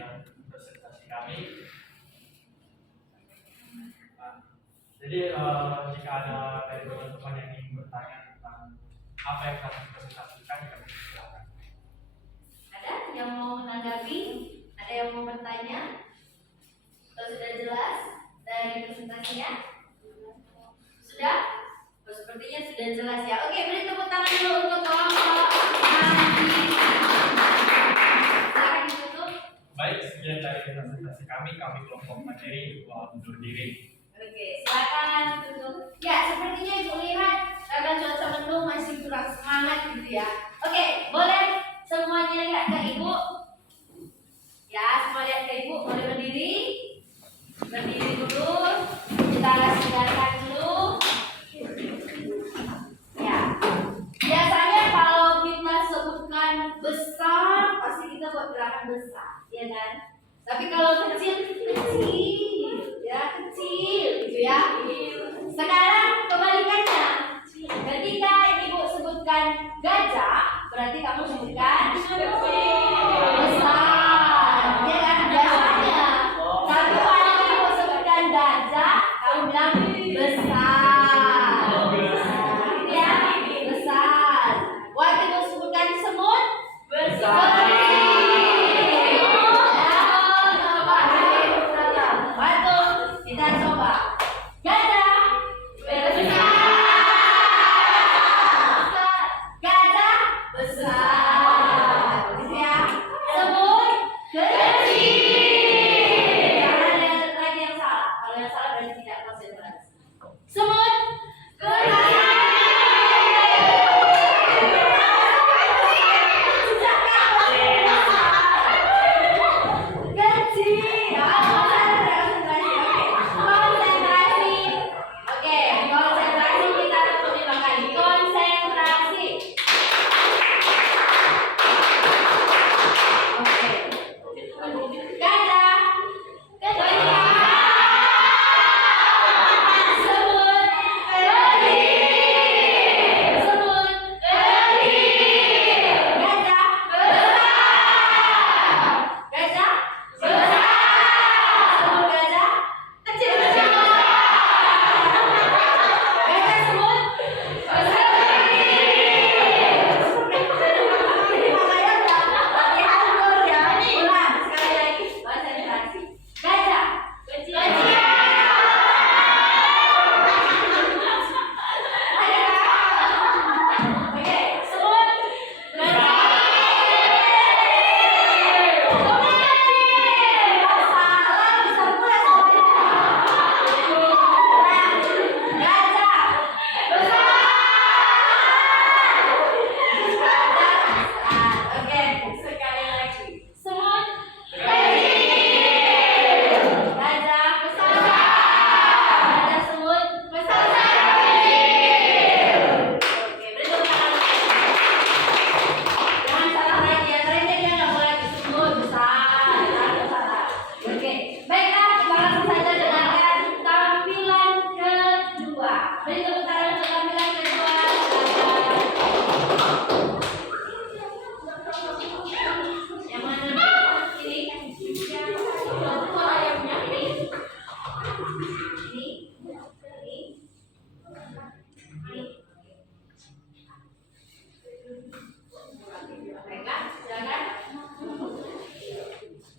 presentasi kami. Jadi jika ada dari teman-teman yang ingin bertanya tentang apa yang kami presentasikan, kami silakan. Ada yang mau menanggapi? Ada yang mau bertanya? Atau sudah jelas dari presentasinya? Sudah? Oh, sepertinya sudah jelas ya. Oke, beri tepuk tangan dulu untuk kelompok Nandi. Silakan ditutup. Baik, sekian dari presentasi kami kelompok materi undur diri. Oke, silakan duduk. Ya, sepertinya Ibu lihat karena cuaca mendung masih kurang semangat gitu ya. Oke, boleh semuanya lihat ke Ibu. Ya, semua lihat ke Ibu. Boleh berdiri. Berdiri dulu. Kita silakan dulu. Ya. Biasanya kalau kita sebutkan besar, pasti kita buat gerakan besar, ya kan? Tapi kalau kecil, ya kecil, gitu ya. Sekarang kebalikannya. Ketika Ibu sebutkan gajah, berarti kamu sebutkan besar, ya kan? Biasanya. Tapi kalau Ibu sebutkan gajah, kamu bilang besar. Ya, besar. Waktu Ibu sebutkan semut, besar. Waktu kita coba gajah, besar. Gajah besar, gitu ya. Semut kecil. Jangan ada lagi yang salah. Kalau yang salah berarti tidak konsentrasi. Semut kecil.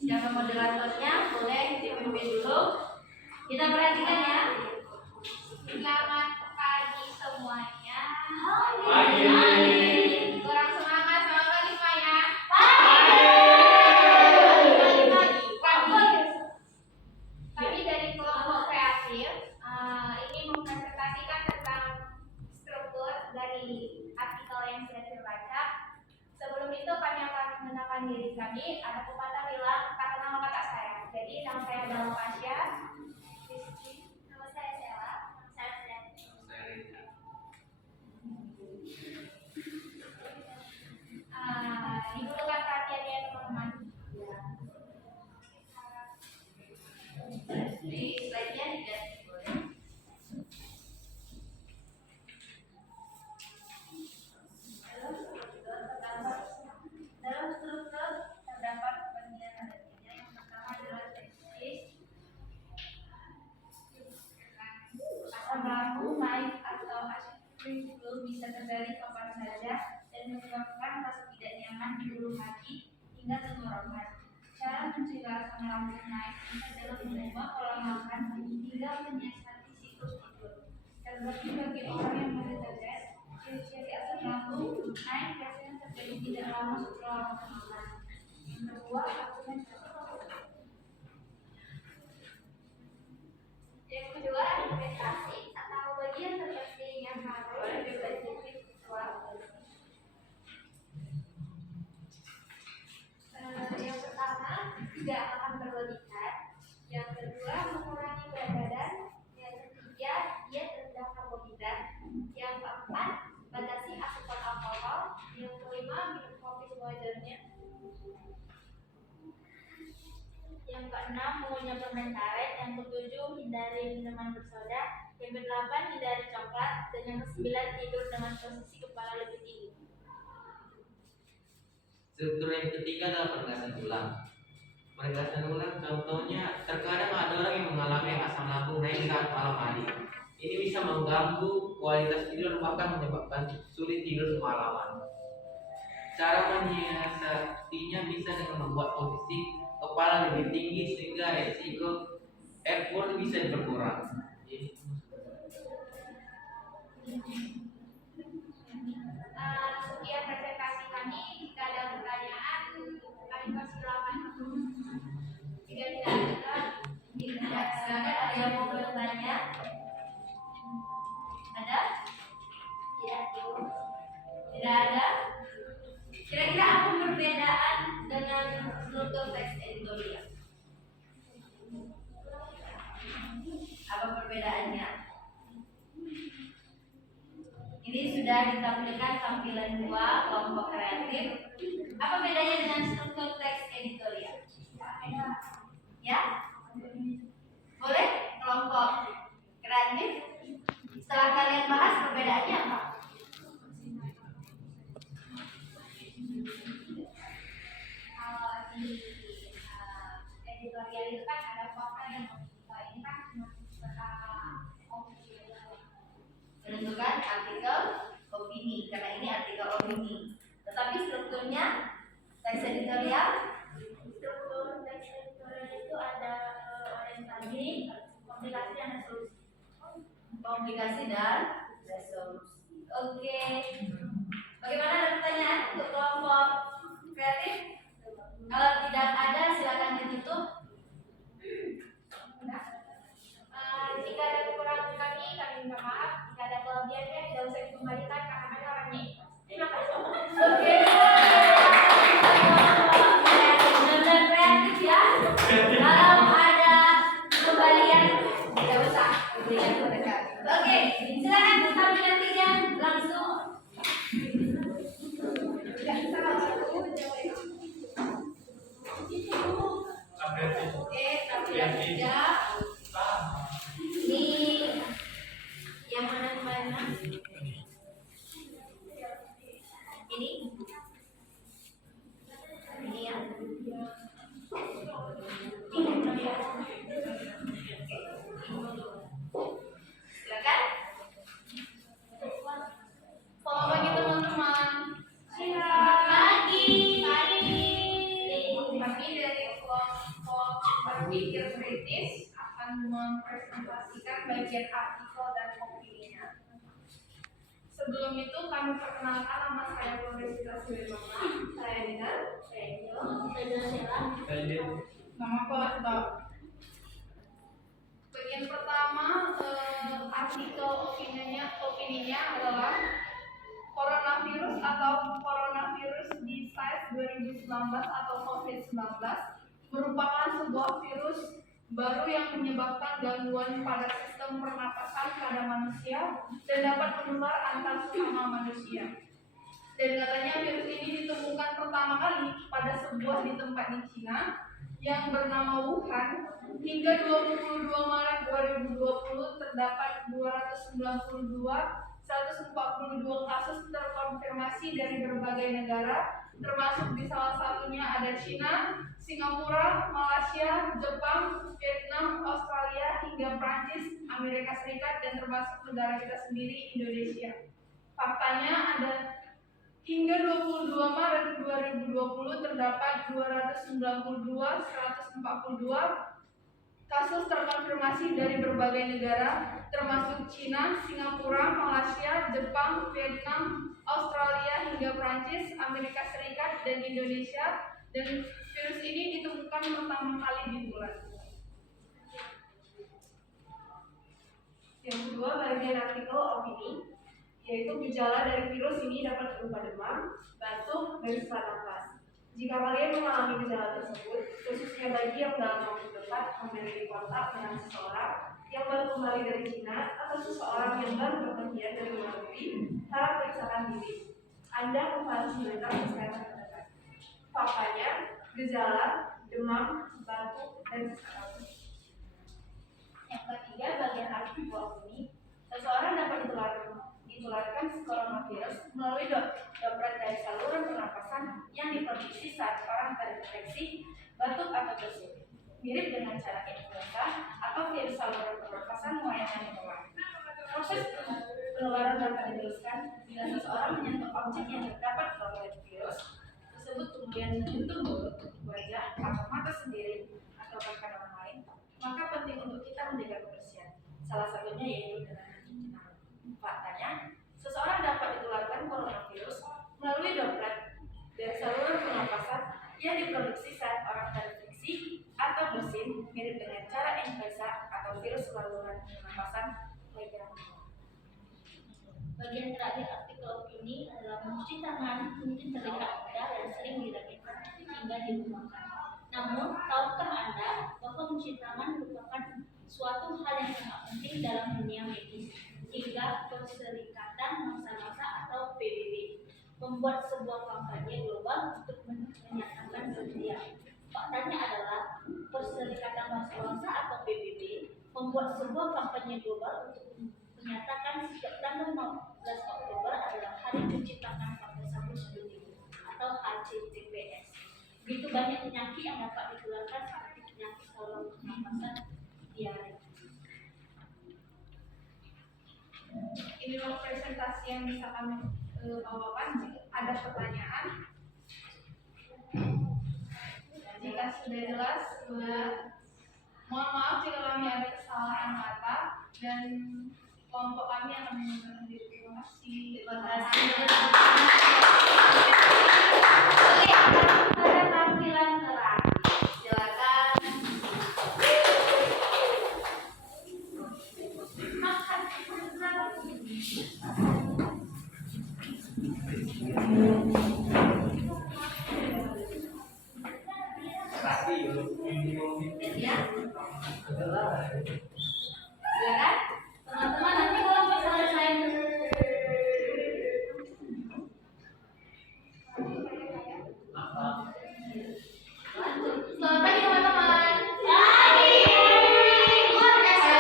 Siapa moderatornya boleh dipimpin dulu. Kita perhatikan ya. Selamat pagi semuanya. Pagi. Kurang semangat, selamat pagi semuanya. Kami dari kelompok kreatif ingin mempresentasikan tentang struktur dari artikel yang sudah terbaca. Sebelum itu kami akan mengenalkan diri kami. Ada pepatah bilang kata nama kata saya. Jadi nama saya adalah Pasya. Nama saya Sela. Nama saya diperlukan perhatiannya teman-teman. Di slide-nya diganti boleh. Dalam struktur terdapat bagian ada tiga. Yang pertama adalah tesis. Asam lambung naik atau asyik bisa terjadi kapan saja dan menyebabkan rasa tidak nyaman di ulu hati hingga tenggorokan. Cara mencegah asam lambung naik ini adalah mengubah pola makan hingga menyiasati siklus tidur. Terbagi bagi orang yang mendeteksi ciri-ciri asam lambung naik biasanya terjadi tidak lama setelah makan. Yang kedua, argumen keenam, mengunyah permen karet. Yang ketujuh, hindari minuman bersoda. Yang kedelapan, hindari coklat. Dan yang kesembilan, tidur dengan posisi kepala lebih tinggi. Struktur yang ketiga adalah penegasan ulang. Penegasan ulang contohnya terkadang ada orang yang mengalami asam lambung naik saat malam hari. Ini bisa mengganggu kualitas tidur bahkan menyebabkan sulit tidur semalaman. Cara menyiasatinya bisa dengan membuat posisi kepala lebih tinggi sehingga resiko effort bisa berkurang. Sekian presentasi kami. Jika ada pertanyaan, kami persilakan. Jika tidak ada, Ya, silakan ada yang mau bertanya? Ada? Tidak ada? Kira-kira apa perbedaan dengan struktur teks editorial? Apa perbedaannya? Ini sudah ditampilkan tampilan 2 kelompok kreatif. Apa bedanya dengan struktur teks editorial? Ya? Boleh? Kelompok kreatif. Setelah kalian bahas perbedaannya apa? kalau di editorial itu kan ada fakta dan logika. Ini kan cuma Menentukan artikel opini, karena ini artikel opini. Tetapi strukturnya teks editorial, struktur teks editorial itu ada orientasi, komplikasi dan resolusi. komplikasi dan resolusi. Oke. Bagaimana, ada pertanyaan untuk kelompok kreatif? Kalau tidak ada, silakan ditutup. Jika ada kekurangan kami minta maaf. Jika ada kelebihannya, tidak usah dikembalikan karena kami orangnya ikhlas. Terima kasih. Oke. Benar-benar kreatif ya. Kalau ada kembalian, tidak usah berikan ke mereka. Oke, silakan tampilan 3 langsung. Oke, tampilan 3. Ini yang mana? Ini ya. Silakan. Selamat pagi teman-teman. Selamat pagi. Kami dari kelompok berpikir kritis akan mempresentasikan bagian artikel dan opininya. Sebelum itu kami perkenalkan, nama saya Floresita Sudirmana. Saya Dina. Saya Jo. Saya Sheila. Nama Pak. Bagian pertama, artikel opininya adalah coronavirus atau coronavirus disease 2019 atau COVID-19 merupakan sebuah virus baru yang menyebabkan gangguan pada sistem pernapasan pada manusia dan dapat menular antar sesama manusia. Dan katanya virus ini ditemukan pertama kali pada sebuah di tempat di Cina yang bernama Wuhan. Hingga 22 Maret 2020 terdapat 142 kasus terkonfirmasi dari berbagai negara, termasuk di salah satunya ada Cina, Singapura, Malaysia, Jepang, Vietnam, Australia, hingga Prancis, Amerika Serikat, dan termasuk negara kita sendiri, Indonesia. Faktanya ada hingga 22 Maret 2020 terdapat 142 kasus terkonfirmasi dari berbagai negara, termasuk Cina, Singapura, Malaysia, Jepang, Vietnam, Australia, hingga Prancis, Amerika Serikat, dan Indonesia. Dan virus ini ditemukan pertama kali di bulan. Yang kedua, bagian artikel opini, yaitu gejala dari virus ini dapat berupa demam, batuk, dan sesak nafas. Jika kalian mengalami gejala tersebut, khususnya bagi yang dalam waktu dekat memiliki kontak dengan seseorang yang baru kembali dari Cina atau seseorang yang baru berpergian dari luar negeri, harap periksakan diri. Anda harus mendatangi kesehatan terdekat. Faktanya, gejala demam, batuk, dan sesak. Yang ketiga, bagian akhir bawah ini, seseorang dapat ditularkan coronavirus melalui droplet dari saluran pernapasan yang diproduksi saat orang terinfeksi batuk atau bersin, mirip dengan cara influenza atau virus saluran pernapasan melayani menular. Proses penularan dapat diteruskan bila seseorang menyentuh objek yang terdapat droplet virus tersebut kemudian menyentuh mulut, wajah, atau mata sendiri atau bahkan orang lain, maka penting untuk kita menjaga kebersihan. Salah satunya yaitu dengan mencuci tangan. Faktanya, seseorang dapat ditularkan coronavirus melalui droplet dari saluran pernapasan yang diproduksi saat orang terinfeksi atau bersin, mirip dengan cara influenza atau virus saluran pernapasan. Bagian terakhir artikel ini adalah mencuci tangan mungkin terlihat mudah dan sering dilakukan hingga dilupakan. Namun, tahukah Anda bahwa mencuci tangan merupakan suatu hal yang sangat penting dalam dunia medis, hingga Perserikatan Mangsa-Mangsa atau PBB membuat sebuah kampanye global untuk menyatakan sedia. Faktanya adalah Perserikatan Mangsa-Mangsa atau PBB membuat sebuah kampanye global untuk menyatakan setiap tanggal 15 Oktober adalah Hari Cuci Tangan Pakai Sabun Sedunia atau HCTPS. Begitu banyak penyakit yang dapat ditularkan seperti penyakit saluran pernapasan, diare. Inilah presentasi yang bisa kami bawakan. Jika ada pertanyaan, jika sudah jelas, mohon maaf jika kami ada kesalahan kata, dan kelompok kami akan mengundurkan diri. Terima kasih. Terima kasih. Oke, pada tampilan terakhir, silakan. Makan ya. Silakan. Teman-teman nanti kalau misalnya saya selamat pagi teman-teman. Pagi. Luar biasa.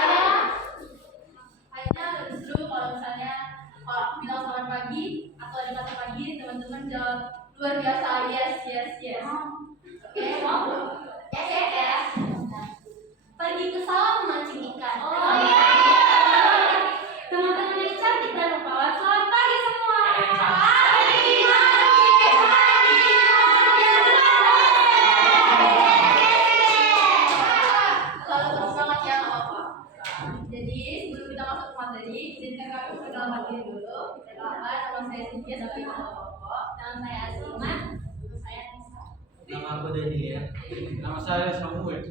Kayaknya lebih seru kalau misalnya kalau aku bilang selamat pagi atau ada kata pagi, teman-teman jawab luar biasa, yes, yes, yes. Oke, mau? Yes, yes, yes. Pergi ke sawah memancing ikan. Oh iya. Teman-teman yang cantik dan rupawan, selamat pagi semua. Pagi. Selalu bersemangat ya, nggak apa-apa. Jadi sebelum kita masuk ke materi, izinkan kami perkenalan diri dulu. Perkenalkan, nama saya Cynthia, sebagai nama pokok. Nama saya Asima. Nama saya Nisa. Nama aku Daniel. Nama saya Samuel.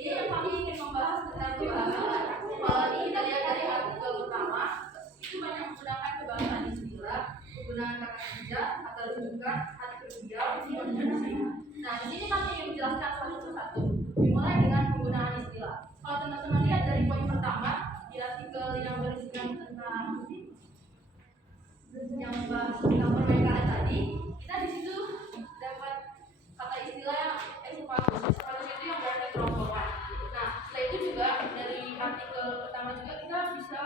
Ini kami ingin membahas tentang kebahasaan. Kalau ini kita lihat dari artikel pertama, itu banyak menggunakan kebahasaan istilah, penggunaan kata kerja, kata rujukan, kata kerja, konjungsi. Nah, di sini kami ingin menjelaskan satu persatu. Dimulai dengan penggunaan istilah. Kalau teman-teman lihat dari poin pertama di artikel yang berisikan tentang yang membahas tentang permainan tadi, kita di situ dapat kata istilah eksipatus. Eksipatus itu yang berarti kerombolan. Nah, setelah itu juga dari artikel pertama juga kita bisa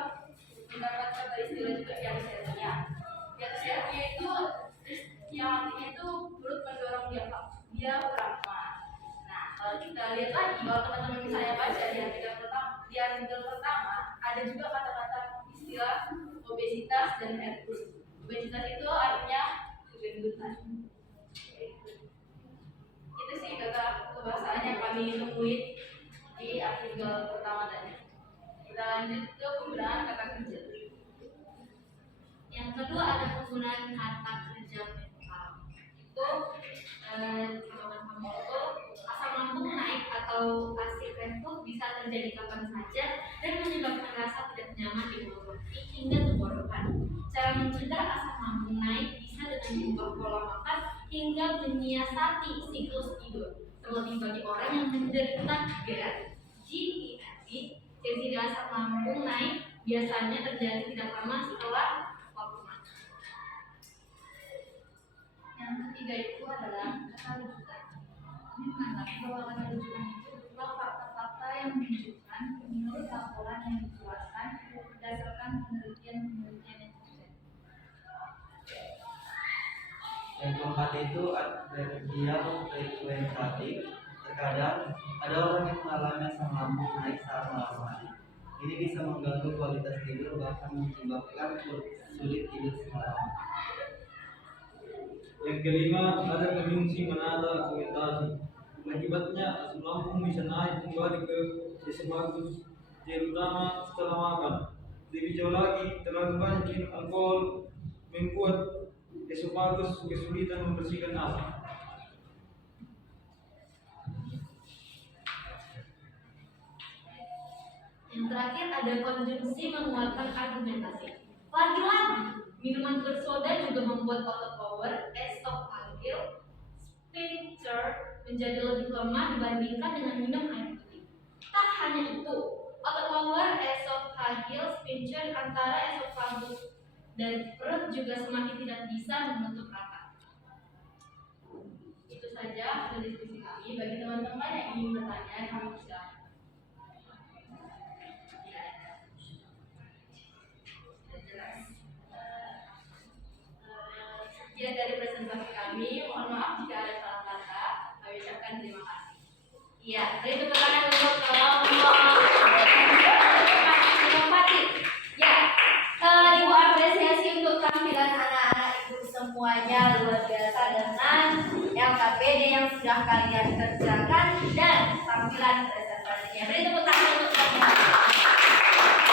mendapat kata istilah juga diaternia. Diaternia itu yang artinya itu turut mendorong diafragma. Nah, kalau kita lihat lagi, kalau teman-teman misalnya baca di artikel pertama ada juga kata-kata istilah obesitas dan herpes. Obesitas itu artinya kegendutan. Itu sih kata kebahasaan yang kami temuin di artikel pertama tadi. Kita lanjut ke penggunaan kata kerja. Yang kedua ada penggunaan kata kerja mental. Itu teman-teman itu asam lambung naik atau asimptotik bisa terjadi kapan saja dan menyebabkan rasa tidak nyaman di tenggorokan hingga tenggorokan. Cara mencegah asam lambung naik bisa dengan mengubah pola makan hingga menyiasati siklus tidur. Terlebih bagi orang yang menderita GERD, jadi asam lambung naik biasanya terjadi tidak lama setelah waktu makan. Yang ketiga itu adalah kata rujukan. kami menganggap bahwa kata rujukan itu berupa fakta-fakta yang menunjukkan menurut laporan yang dikeluarkan berdasarkan penelitian-penelitian yang terjadi. Yang keempat itu adverbial frekuentatif. Terkadang ada orang yang mengalami asam lambung naik saat malam hari. Ini bisa mengganggu kualitas tidur bahkan menyebabkan sulit tidur semalaman. Yang kelima, ada kemungkinan menada argumentasi. Akibatnya asam lambung bisa naik kembali ke esofagus, terutama setelah makan. Lebih jauh lagi, terlalu banyak alkohol membuat esofagus kesulitan membersihkan asam. Yang terakhir ada konjungsi menguatkan argumentasi. Lagi-lagi, minuman bersoda juga membuat otot power esophageal sphincter menjadi lebih lemah dibandingkan dengan minum air putih. Tak hanya itu, otot power esophageal sphincter antara esofagus dan perut juga semakin tidak bisa menutup rapat. Itu saja hasil diskusi kami. Bagi teman-teman yang ingin bertanya, kami silakan. Sekian dari presentasi kami. Mohon maaf jika ada salah kata. Kami ucapkan terima kasih. Iya, dari tepuk tangan untuk kelompok Fatih. Ya, Ibu apresiasi untuk tampilan anak-anak Ibu semuanya luar biasa dengan LKPD yang sudah kalian kerjakan dan tampilan presentasinya. Beri tepuk tangan untuk semua.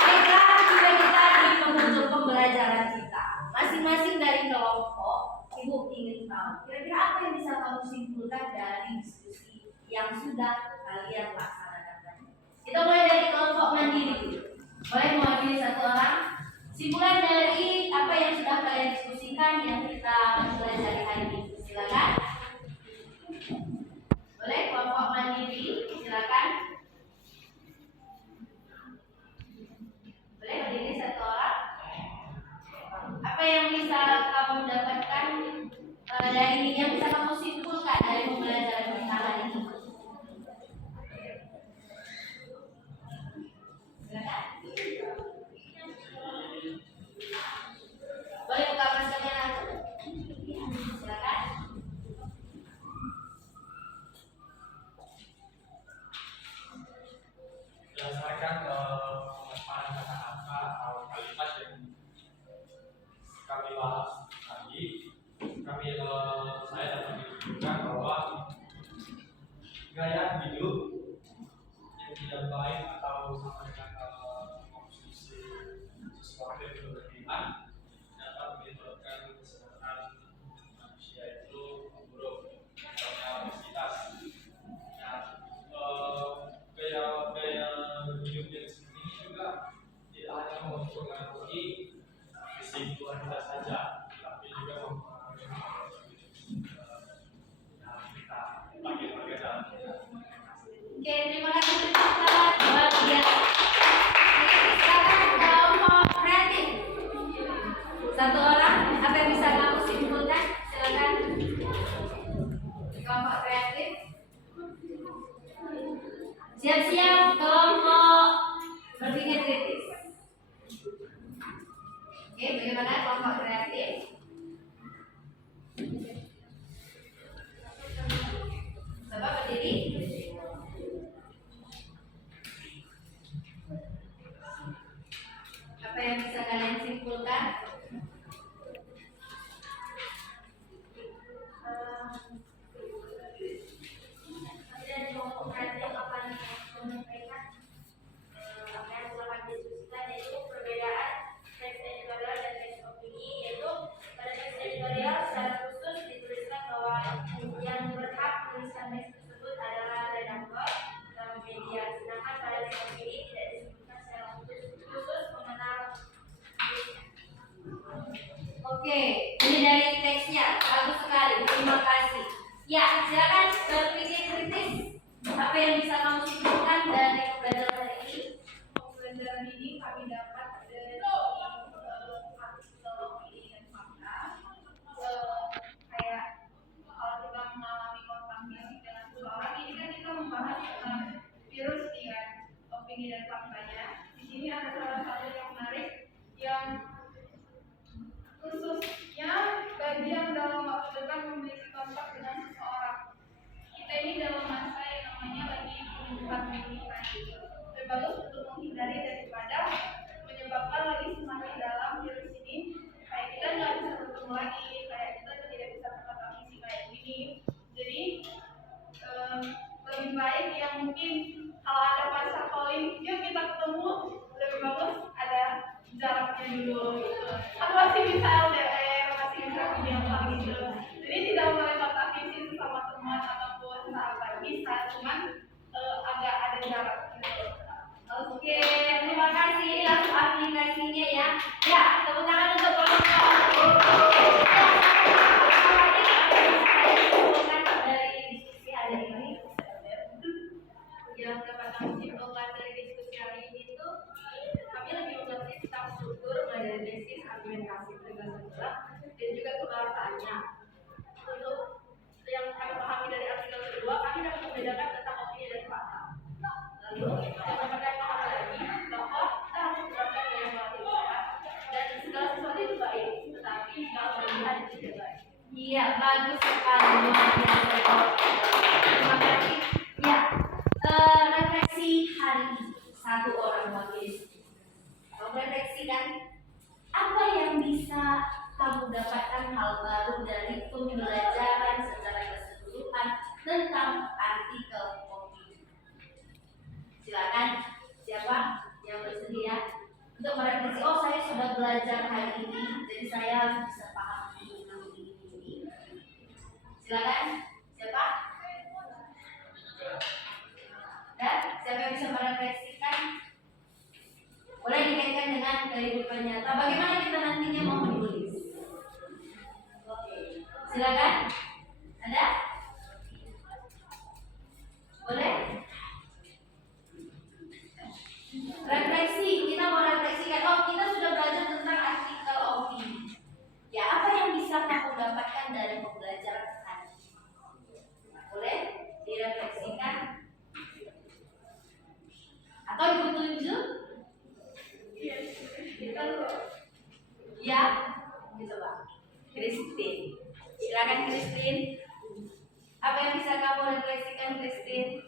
Baiklah, tiba kita di penghujung pembelajaran kita. Masing-masing dari kelompok, Ibu ingin tahu kira-kira apa yang bisa kamu simpulkan dari diskusi yang sudah kalian laksanakan tadi. Kita mulai dari kelompok mandiri. Boleh mewakili satu orang? Simpulan dari apa yang sudah kalian diskusikan yang kita pelajari hari ini. Silakan. Boleh kelompok mandiri, silakan. Boleh berdiri satu orang. Apa yang bisa kamu dapatkan dari yang bisa kamu simpulkan dari pembelajaran kita hari ini? Silakan. Boleh buka maskernya lagi? Silakan. Berdasarkan pengesahan kata-kata atau kalimat yang kami bahas tadi, saya dapat menunjukkan bahwa gaya hidup yang tidak baik atau sama dengan konsumsi sesuatu yang berlebihan dapat menyebabkan kesehatan manusia itu buruk, misalnya obesitas. Nah, gaya hidup yang seperti ini juga tidak hanya mempengaruhi fisik tubuh kita saja, tapi juga mempengaruhi kita bagian-bagian dalam kita. Oke, terima kasih teman-teman. Luar biasa. Silakan kelompok kreatif. Satu orang, apa yang bisa kamu simpulkan? Silakan. Kelompok kreatif. Siap-siap kelompok berpikir kritis. Oke, bagaimana kelompok kreatif? Coba berdiri. Apa yang bisa kalian simpulkan? Dari kelompok kreatif apa yang mau menyampaikan? dari faktanya. Di sini ada salah satu yang menarik yang khususnya bagi yang dalam waktu dekat memiliki kontak dengan seseorang. Kita ini dalam masa yang namanya lagi penumbuhan komunikasi. Lebih bagus untuk menghindari daripada menyebabkan lagi semakin dalam virus ini. Kayak kita nggak bisa bertemu lagi, kayak kita tidak bisa berkata visi kayak gini. Jadi lebih baik yang mungkin kalau ada pacar calling, yuk kita ketemu, lebih bagus ada jaraknya dulu gitu. Kan masih bisa LDR, masih bisa video call gitu. Jadi tidak boleh kontak fisik sama teman ataupun sahabat, bisa, cuman agak ada jarak gitu. Oke, terima kasih. Langsung aplikasinya ya. Ya, tepuk tangan untuk kelompok. Dari diskusi hari ini, yang dapat kami simpulkan dari diskusi hari ini itu, kami lebih mengerti tentang struktur mulai dari basis, argumentasi, penegasan dan juga kebahasaannya. Untuk yang kami pahami dari artikel kedua, kami dapat membedakan tentang opini dan fakta. Lalu, yang dapat paham lagi bahwa kita harus menerapkan gaya bahasa dan segala sesuatu itu baik, tetapi kalau berlebihan itu tidak baik. Iya, bagus sekali. Terima kasih. Ya, refleksi hari ini satu orang wakil. Kamu refleksikan apa yang bisa kamu dapatkan hal baru dari pembelajaran secara keseluruhan tentang artikel opini. Silakan, siapa yang bersedia untuk merefleksi? Oh, saya sudah belajar hari ini, jadi saya bisa paham ini. Silakan, siapa? Dan siapa yang bisa merefleksikan? Boleh dikaitkan dengan kehidupan nyata. Bagaimana kita nantinya mau menulis? Oke, silakan. Ada? Boleh? Refleksi, kita mau refleksikan. Oh, kita sudah belajar tentang artikel opini. Ya, apa yang bisa kamu dapatkan dari pembelajaran tadi? Boleh direfleksikan? Atau ibu tunjuk? Ya, gitu Pak. Christine, silakan Christine. Apa yang bisa kamu refleksikan, Christine?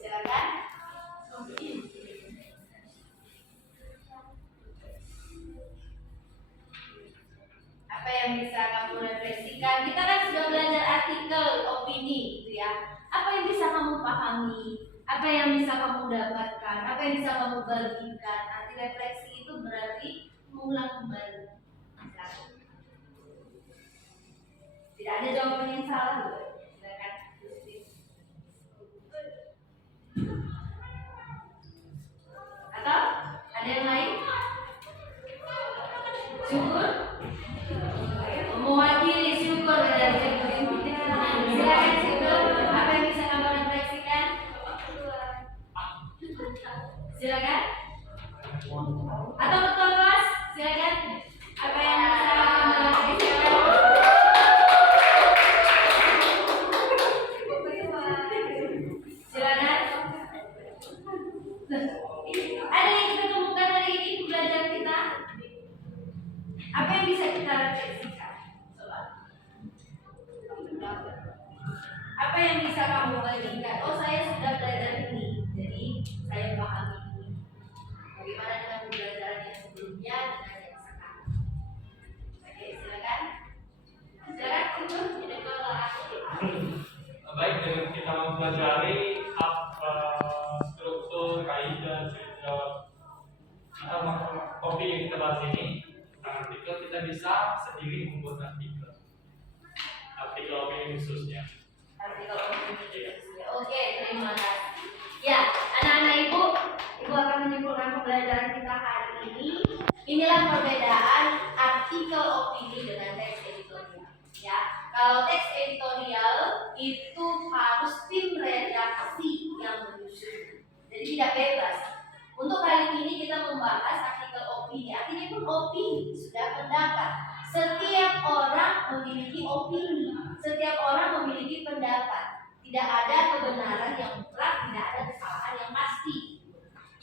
Silakan. Apa yang bisa kamu refleksikan? Kita kan sudah belajar artikel opini, gitu ya. Apa yang bisa kamu pahami? Apa yang bisa kamu dapatkan? Apa yang bisa kamu bagikan? Nanti refleksi itu berarti mengulang kembali. Tidak ada jawaban yang salah, loh. Silakan. Atau ada yang lain? Syukur? Mewakili syukur dari silakan syukur. Apa yang bisa kamu refleksikan? Silakan. Atau ketua kelas? Silakan. Apa yang bisa kamu refleksikan? Silakan. Ada yang kita temukan hari ini pembelajaran kita? Apa yang bisa kita refleksikan? Coba. Apa yang bisa kamu bagikan? Oh, saya sudah belajar ini, jadi saya pahami ini. Bagaimana dengan pembelajaran yang sebelumnya dengan yang sekarang? Oke, silakan. Silakan, Ibu. Baik, dengan kita mempelajari struktur, kaidah, cerita topik yang kita bahas ini, artikel kita bisa sendiri membuat artikel opini khususnya. Artikel opini khususnya. Oke, terima kasih. Ya, anak-anak ibu akan menyimpulkan pembelajaran kita hari ini. Inilah perbedaan artikel opini dengan teks editorial. Ya, kalau teks editorial itu harus tim redaksi yang menyusun, jadi tidak bebas. Untuk kali ini kita membahas artikel opini. Artinya pun opini sudah pendapat. Setiap orang memiliki opini, setiap orang memiliki pendapat. Tidak ada kebenaran yang mutlak, tidak ada kesalahan yang pasti.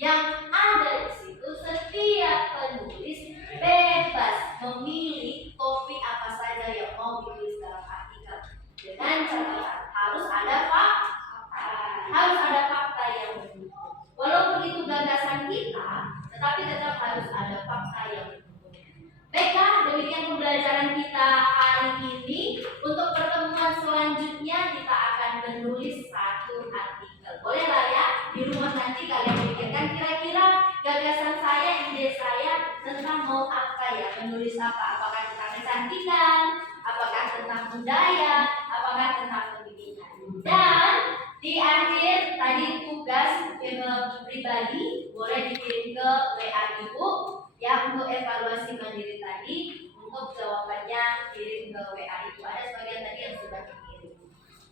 Yang ada di situ setiap penulis bebas memilih topik apa saja yang mau ditulis dalam artikel. Dengan catatan harus ada fakta, yang mendukung. Walaupun itu gagasan kita, tetapi tetap harus ada fakta yang mendukung. Baiklah, demikian pembelajaran kita hari ini. Untuk pertemuan selanjutnya kita akan menulis satu artikel. Boleh lah ya, di rumah nanti kalian pikirkan kira-kira gagasan saya, ide saya tentang mau apa ya, menulis apa? Apakah tentang kecantikan, apakah tentang budaya, apakah tentang pendidikan. Dan di akhir tadi tugas pribadi boleh dikirim ke WA Ibu ya untuk evaluasi mandiri tadi. Untuk jawabannya kirim ke WA Ibu. Ada sebagian tadi yang sudah dikirim.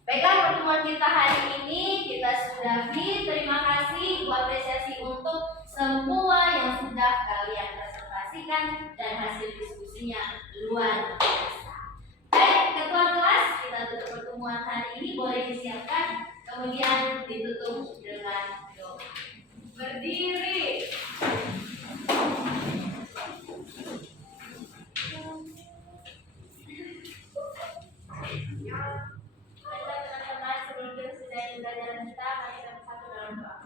Baiklah, pertemuan kita hari ini kita sudahi. Terima kasih, Bu apresiasi untuk semua yang sudah kalian presentasikan dan hasil diskusinya luar biasa. Baik, ketua kelas, kita tutup pertemuan hari ini. Boleh disiapkan, kemudian ditutup dengan doa. Berdiri. Baiklah teman-teman, sebelum kita sudahi pembelajaran kita, mari kita bersatu dalam doa.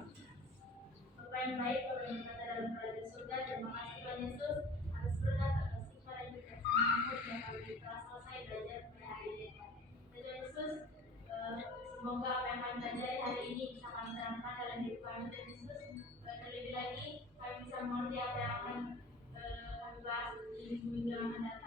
Bapa yang baik, Tuhan yang berkata dalam kerajaan surga, terima kasih Tuhan Yesus atas berkat, atas hikmat dan kebersamaan-Mu yang kami telah selesai belajar pada hari ini. Tuhan Yesus, semoga apa yang kami pelajari hari ini bisa kami terapkan dalam hidup kami. Tuhan Yesus, terlebih lagi kami bisa mengerti apa yang akan kami bahas di minggu yang akan datang.